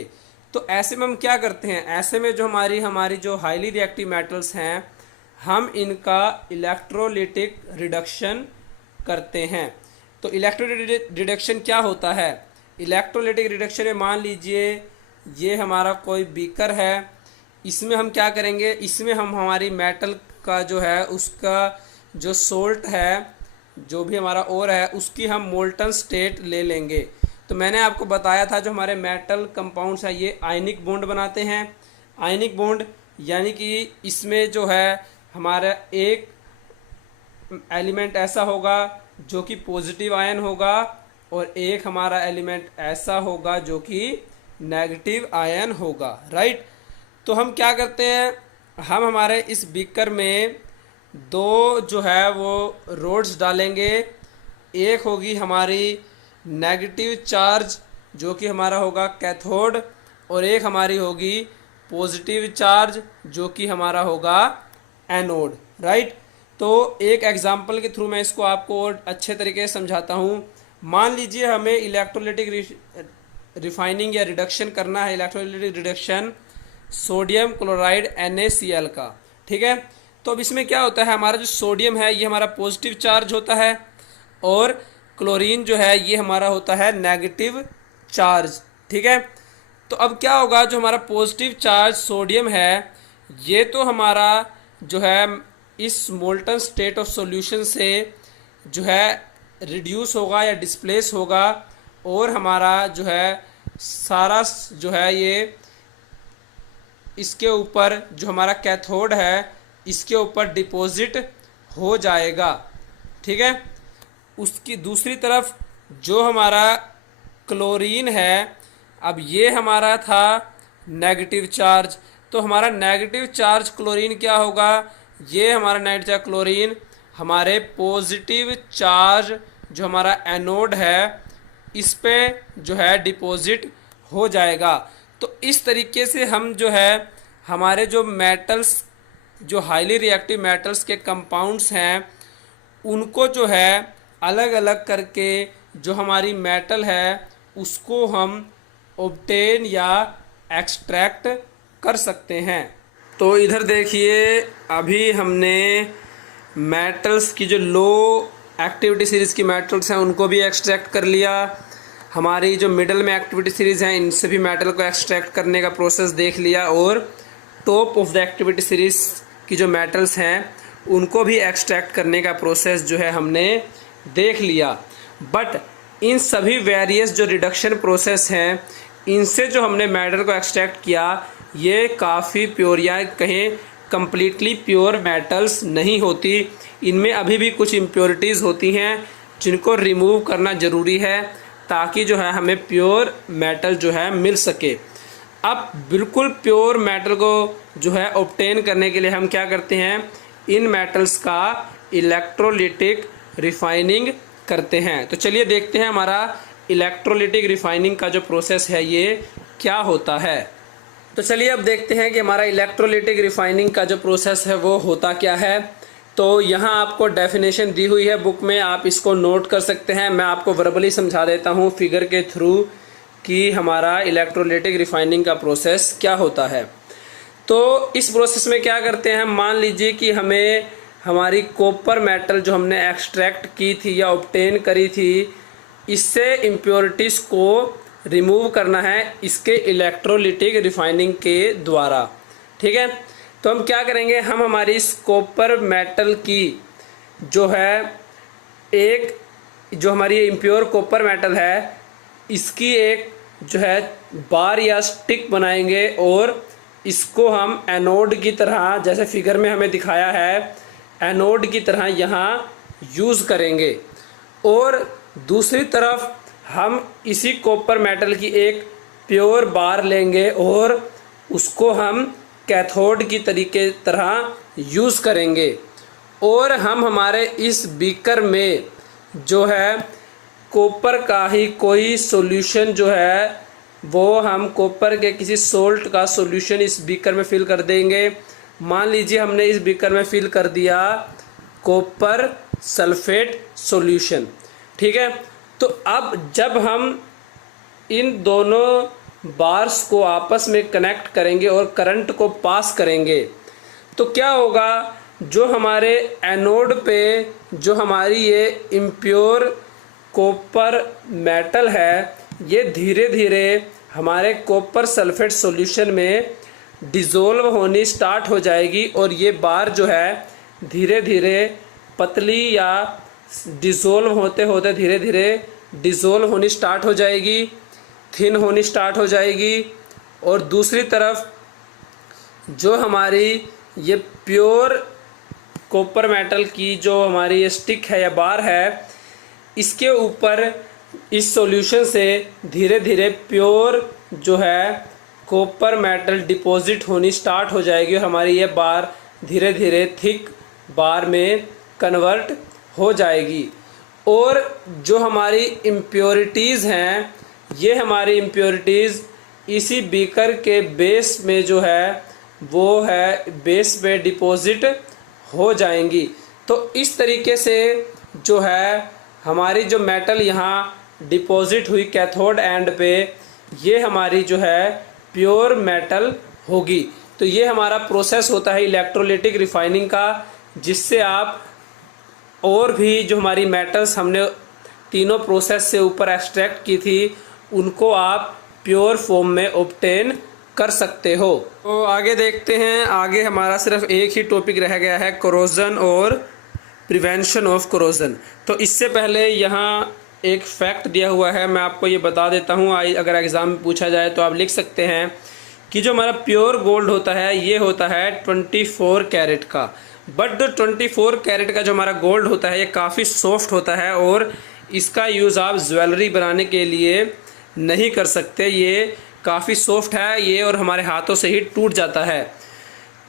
तो ऐसे में हम क्या करते हैं, ऐसे में जो हमारी जो हाईली रिएक्टिव मेटल्स हैं हम इनका इलेक्ट्रोलिटिक रिडक्शन करते हैं। तो इलेक्ट्रोलिटिक रिडक्शन क्या होता है? इलेक्ट्रोलिटिक रिडक्शन में मान लीजिए ये हमारा कोई बीकर है, इसमें हम क्या करेंगे, इसमें हम हमारी मेटल का जो है उसका जो सोल्ट है, जो भी हमारा ओर है, उसकी हम मोल्टन स्टेट ले लेंगे। तो मैंने आपको बताया था जो हमारे मेटल कंपाउंड्स हैं ये आयनिक बॉन्ड बनाते हैं। आयनिक बॉन्ड यानी कि इसमें जो है हमारा एक एलिमेंट ऐसा होगा जो कि पॉजिटिव आयन होगा और एक हमारा एलिमेंट ऐसा होगा जो कि नेगेटिव आयन होगा, राइट। तो हम क्या करते हैं, हम हमारे इस बीकर में दो जो है वो रोड्स डालेंगे। एक होगी हमारी नेगेटिव चार्ज जो कि हमारा होगा कैथोड और एक हमारी होगी पॉजिटिव चार्ज जो कि हमारा होगा एनोड, राइट। तो एक एग्जांपल के थ्रू मैं इसको आपको और अच्छे तरीके से समझाता हूँ। मान लीजिए हमें इलेक्ट्रोलिटिक रिफाइनिंग या रिडक्शन करना है, electrolytic reduction sodium chloride NaCl का, ठीक है। तो अब इसमें क्या होता है, हमारा जो सोडियम है ये हमारा पॉजिटिव चार्ज होता है और क्लोरीन जो है ये हमारा होता है नेगेटिव चार्ज, ठीक है। तो अब क्या होगा, जो हमारा पॉजिटिव चार्ज सोडियम है ये तो हमारा जो है इस मोल्टन स्टेट ऑफ सॉल्यूशन से जो है रिड्यूस होगा या डिस्प्लेस होगा और हमारा जो है सारा जो है ये इसके ऊपर जो हमारा कैथोड है इसके ऊपर डिपॉजिट हो जाएगा, ठीक है। उसकी दूसरी तरफ जो हमारा क्लोरीन है, अब ये हमारा था नेगेटिव चार्ज, तो हमारा नेगेटिव चार्ज क्लोरीन क्या होगा, ये हमारा नेगेटिव चार्ज क्लोरीन हमारे पॉजिटिव चार्ज जो हमारा एनोड है इस पे जो है डिपॉजिट हो जाएगा। तो इस तरीके से हम जो है हमारे जो मेटल्स, जो हाईली रिएक्टिव मेटल्स के कंपाउंड्स हैं उनको जो है अलग अलग करके जो हमारी मेटल है उसको हम ऑब्टेन या एक्सट्रैक्ट कर सकते हैं। तो इधर देखिए अभी हमने मेटल्स की जो लो एक्टिविटी सीरीज़ की मेटल्स हैं उनको भी एक्सट्रैक्ट कर लिया। हमारी जो मिडल में एक्टिविटी सीरीज़ हैं इनसे भी मेटल को एक्सट्रैक्ट करने का प्रोसेस देख लिया और top of the activity series की जो मेटल्स हैं उनको भी एक्सट्रैक्ट करने का प्रोसेस जो है हमने देख लिया। बट इन सभी वेरियस जो रिडक्शन प्रोसेस हैं इनसे जो हमने मेटल को एक्सट्रैक्ट किया ये काफ़ी प्योर या कहें कम्प्लीटली प्योर मेटल्स नहीं होती, इनमें अभी भी कुछ इम्प्योरिटीज़ होती हैं जिनको रिमूव करना ज़रूरी है ताकि जो है हमें प्योर मेटल जो है मिल सके। अब बिल्कुल प्योर मेटल को जो है ऑब्टेन करने के लिए हम क्या करते हैं, इन मेटल्स का इलेक्ट्रोलिटिक रिफाइनिंग करते हैं। तो चलिए देखते हैं हमारा इलेक्ट्रोलिटिक रिफाइनिंग का जो प्रोसेस है ये क्या होता है। तो चलिए अब देखते हैं कि हमारा इलेक्ट्रोलिटिक रिफाइनिंग का जो प्रोसेस है वो होता क्या है। तो यहाँ आपको डेफिनेशन दी हुई है बुक में, आप इसको नोट कर सकते हैं। मैं आपको वर्बली समझा देता हूँ फिगर के थ्रू कि हमारा इलेक्ट्रोलिटिक रिफाइनिंग का प्रोसेस क्या होता है। तो इस प्रोसेस में क्या करते हैं, मान लीजिए कि हमें हमारी कॉपर मेटल जो हमने एक्सट्रैक्ट की थी या ऑब्टेन करी थी इससे इम्प्योरिटीज़ को रिमूव करना है इसके इलेक्ट्रोलिटिक रिफाइनिंग के द्वारा, ठीक है। तो हम क्या करेंगे, हम हमारी इस कॉपर मेटल की जो है एक जो हमारी इम्प्योर कॉपर मेटल है इसकी एक जो है बार या स्टिक बनाएंगे और इसको हम एनोड की तरह, जैसे फिगर में हमें दिखाया है, एनोड की तरह यहाँ यूज़ करेंगे। और दूसरी तरफ हम इसी कॉपर मेटल की एक प्योर बार लेंगे और उसको हम कैथोड की तरीके तरह यूज़ करेंगे। और हम हमारे इस बीकर में जो है कॉपर का ही कोई सॉल्यूशन जो है वो हम कॉपर के किसी सोल्ट का सॉल्यूशन इस बीकर में फिल कर देंगे। मान लीजिए हमने इस बीकर में फिल कर दिया कॉपर सल्फेट सॉल्यूशन, ठीक है। तो अब जब हम इन दोनों बार्स को आपस में कनेक्ट करेंगे और करंट को पास करेंगे तो क्या होगा, जो हमारे एनोड पे जो हमारी ये इम्प्योर कॉपर मेटल है ये धीरे धीरे हमारे कॉपर सल्फेट सॉल्यूशन में डिज़ोल्व होनी स्टार्ट हो जाएगी और ये बार जो है धीरे धीरे पतली या डिज़ोल्व होते होते धीरे धीरे डिज़ोल्व होनी स्टार्ट हो जाएगी, थिन होनी स्टार्ट हो जाएगी। और दूसरी तरफ जो हमारी ये प्योर कॉपर मेटल की जो हमारी ये स्टिक है या बार है, इसके ऊपर इस सॉल्यूशन से धीरे धीरे प्योर जो है कॉपर मेटल डिपॉजिट होनी स्टार्ट हो जाएगी और हमारी ये बार धीरे धीरे थिक बार में कन्वर्ट हो जाएगी। और जो हमारी इम्प्योरिटीज़ हैं ये हमारी इम्प्योरिटीज़ इसी बीकर के बेस में जो है वो है बेस पे डिपॉजिट हो जाएंगी। तो इस तरीके से जो है हमारी जो मेटल यहाँ डिपॉजिट हुई कैथोड एंड पे ये हमारी जो है प्योर मेटल होगी। तो ये हमारा प्रोसेस होता है इलेक्ट्रोलिटिक रिफाइनिंग का, जिससे आप और भी जो हमारी मेटल्स हमने तीनों प्रोसेस से ऊपर एक्सट्रैक्ट की थी उनको आप प्योर फॉर्म में ऑब्टेन कर सकते हो। तो आगे देखते हैं, आगे हमारा सिर्फ एक ही टॉपिक रह गया है, कोरोजन और प्रिवेंशन ऑफ कोरोजन। तो इससे पहले यहाँ एक फैक्ट दिया हुआ है, मैं आपको ये बता देता हूँ, अगर एग्ज़ाम में पूछा जाए तो आप लिख सकते हैं कि जो हमारा प्योर गोल्ड होता है ये होता है 24 कैरेट का। बट जो 24 कैरेट का जो हमारा गोल्ड होता है ये काफ़ी सॉफ्ट होता है और इसका यूज़ आप ज्वेलरी बनाने के लिए नहीं कर सकते, ये काफ़ी सॉफ्ट है ये और हमारे हाथों से ही टूट जाता है।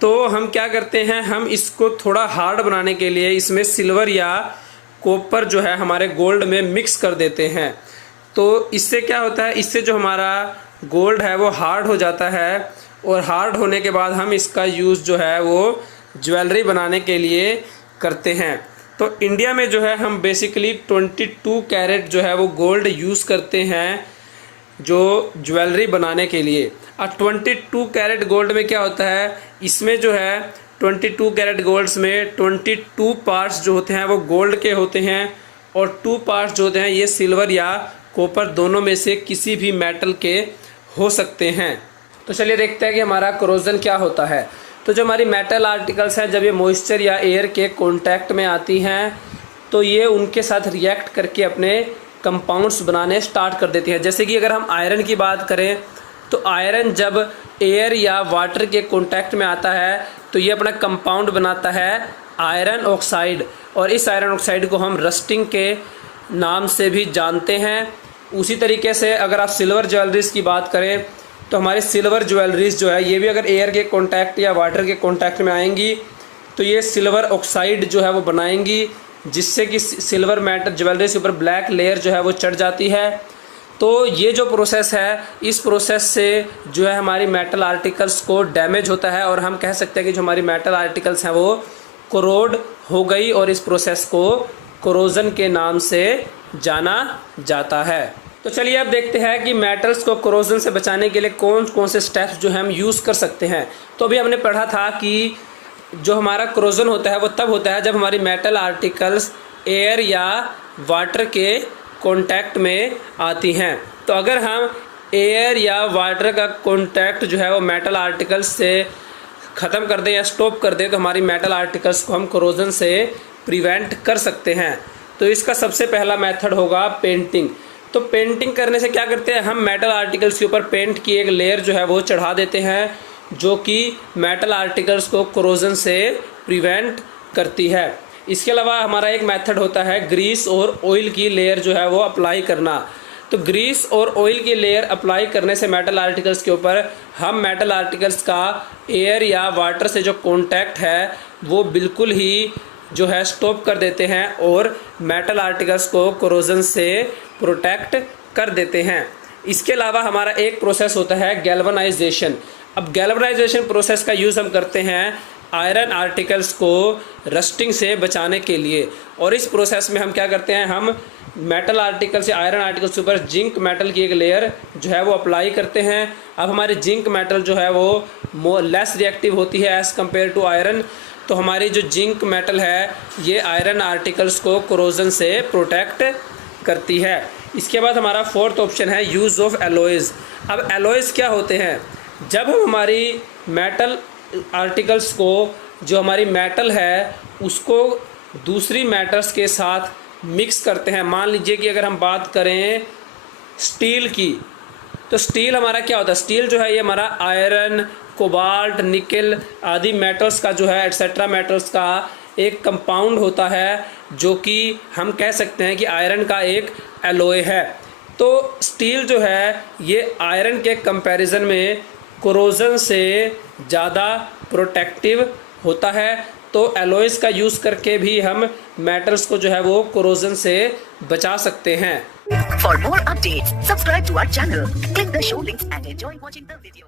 तो हम क्या करते हैं, हम इसको थोड़ा हार्ड बनाने के लिए इसमें सिल्वर या कॉपर जो है हमारे गोल्ड में मिक्स कर देते हैं। तो इससे क्या होता है, इससे जो हमारा गोल्ड है वो हार्ड हो जाता है और हार्ड होने के बाद हम इसका यूज़ जो है वो ज्वेलरी बनाने के लिए करते हैं। तो इंडिया में जो है हम बेसिकली 22 कैरेट जो है वो गोल्ड यूज़ करते हैं जो ज्वेलरी बनाने के लिए। अब 22 कैरेट गोल्ड में क्या होता है, इसमें जो है 22 कैरेट गोल्ड्स में 22 पार्ट्स जो होते हैं वो गोल्ड के होते हैं और 2 पार्ट्स जो होते हैं ये सिल्वर या कॉपर दोनों में से किसी भी मेटल के हो सकते हैं। तो चलिए देखते हैं कि हमारा कोरोजन क्या होता है। तो जो हमारी मेटल आर्टिकल्स हैं जब ये मॉइस्चर या एयर के कांटेक्ट में आती हैं तो ये उनके साथ रिएक्ट करके अपने कंपाउंड्स बनाने स्टार्ट कर देती हैं। जैसे कि अगर हम आयरन की बात करें तो आयरन जब एयर या वाटर के कांटेक्ट में आता है तो ये अपना कंपाउंड बनाता है आयरन ऑक्साइड, और इस आयरन ऑक्साइड को हम रस्टिंग के नाम से भी जानते हैं। उसी तरीके से अगर आप सिल्वर ज्वेलरीज की बात करें तो हमारी सिल्वर ज्वेलरीज जो है ये भी अगर एयर के कांटेक्ट या वाटर के कांटेक्ट में आएंगी तो ये सिल्वर ऑक्साइड जो है वो बनाएंगी, जिससे कि सिल्वर मेटल ज्वेलरी के ऊपर ब्लैक लेयर जो है वो चढ़ जाती है। तो ये जो प्रोसेस है इस प्रोसेस से जो है हमारी मेटल आर्टिकल्स को डैमेज होता है और हम कह सकते हैं कि जो हमारी मेटल आर्टिकल्स हैं वो कोरोड हो गई और इस प्रोसेस को कोरोजन के नाम से जाना जाता है। तो चलिए अब देखते हैं कि मेटल्स को कोरोजन से बचाने के लिए कौन कौन से स्टेप्स जो है हम यूज़ कर सकते हैं। तो अभी हमने पढ़ा था कि जो हमारा कोरोजन होता है वो तब होता है जब हमारी मेटल आर्टिकल्स एयर या वाटर के कांटेक्ट में आती हैं। तो अगर हम एयर या वाटर का कांटेक्ट जो है वो मेटल आर्टिकल्स से ख़त्म कर दें या स्टॉप कर दें तो हमारी मेटल आर्टिकल्स को हम कोरोजन से प्रिवेंट कर सकते हैं। तो इसका सबसे पहला मेथड होगा पेंटिंग। तो पेंटिंग करने से क्या करते हैं, हम मेटल आर्टिकल्स के ऊपर पेंट की एक लेयर जो है वो चढ़ा देते हैं जो कि मेटल आर्टिकल्स को कोरोजन से प्रिवेंट करती है। इसके अलावा हमारा एक मेथड होता है ग्रीस और ऑयल की लेयर जो है वो अप्लाई करना। तो ग्रीस और ऑयल की लेयर अप्लाई करने से मेटल आर्टिकल्स के ऊपर हम मेटल आर्टिकल्स का एयर या वाटर से जो कांटेक्ट है वो बिल्कुल ही जो है स्टॉप कर देते हैं और मेटल आर्टिकल्स को कोरोजन से प्रोटेक्ट कर देते हैं। इसके अलावा हमारा एक प्रोसेस होता है गैल्वनाइजेशन। अब गैल्वनाइजेशन प्रोसेस का यूज़ हम करते हैं आयरन आर्टिकल्स को रस्टिंग से बचाने के लिए। और इस प्रोसेस में हम क्या करते हैं, हम मेटल आर्टिकल से आयरन आर्टिकल्स के ऊपर जिंक मेटल की एक लेयर जो है वो अप्लाई करते हैं। अब हमारी जिंक मेटल जो है वो लेस रिएक्टिव होती है एज़ कम्पेयर टू आयरन। तो हमारी जो जिंक मेटल है ये आयरन आर्टिकल्स को कोरोजन से प्रोटेक्ट करती है। इसके बाद हमारा फोर्थ ऑप्शन है यूज़ ऑफ एलॉयज़। अब एलॉयज़ क्या होते हैं, जब हम हमारी मेटल आर्टिकल्स को, जो हमारी मेटल है उसको दूसरी मेटल्स के साथ मिक्स करते हैं। मान लीजिए कि अगर हम बात करें स्टील की, तो स्टील हमारा क्या होता है, स्टील जो है ये हमारा आयरन, कोबाल्ट, निकल आदि मेटल्स का जो है एटसेट्रा मेटल्स का एक कंपाउंड होता है, जो कि हम कह सकते हैं कि आयरन का एक एलॉय है। तो स्टील जो है ये आयरन के कंपैरिजन में कोरोजन से ज़्यादा प्रोटेक्टिव होता है। तो एलॉयज़ का यूज़ करके भी हम मेटल्स को जो है वो कोरोजन से बचा सकते हैं। For more updates, subscribe to our channel, click the show links and enjoy watching the video.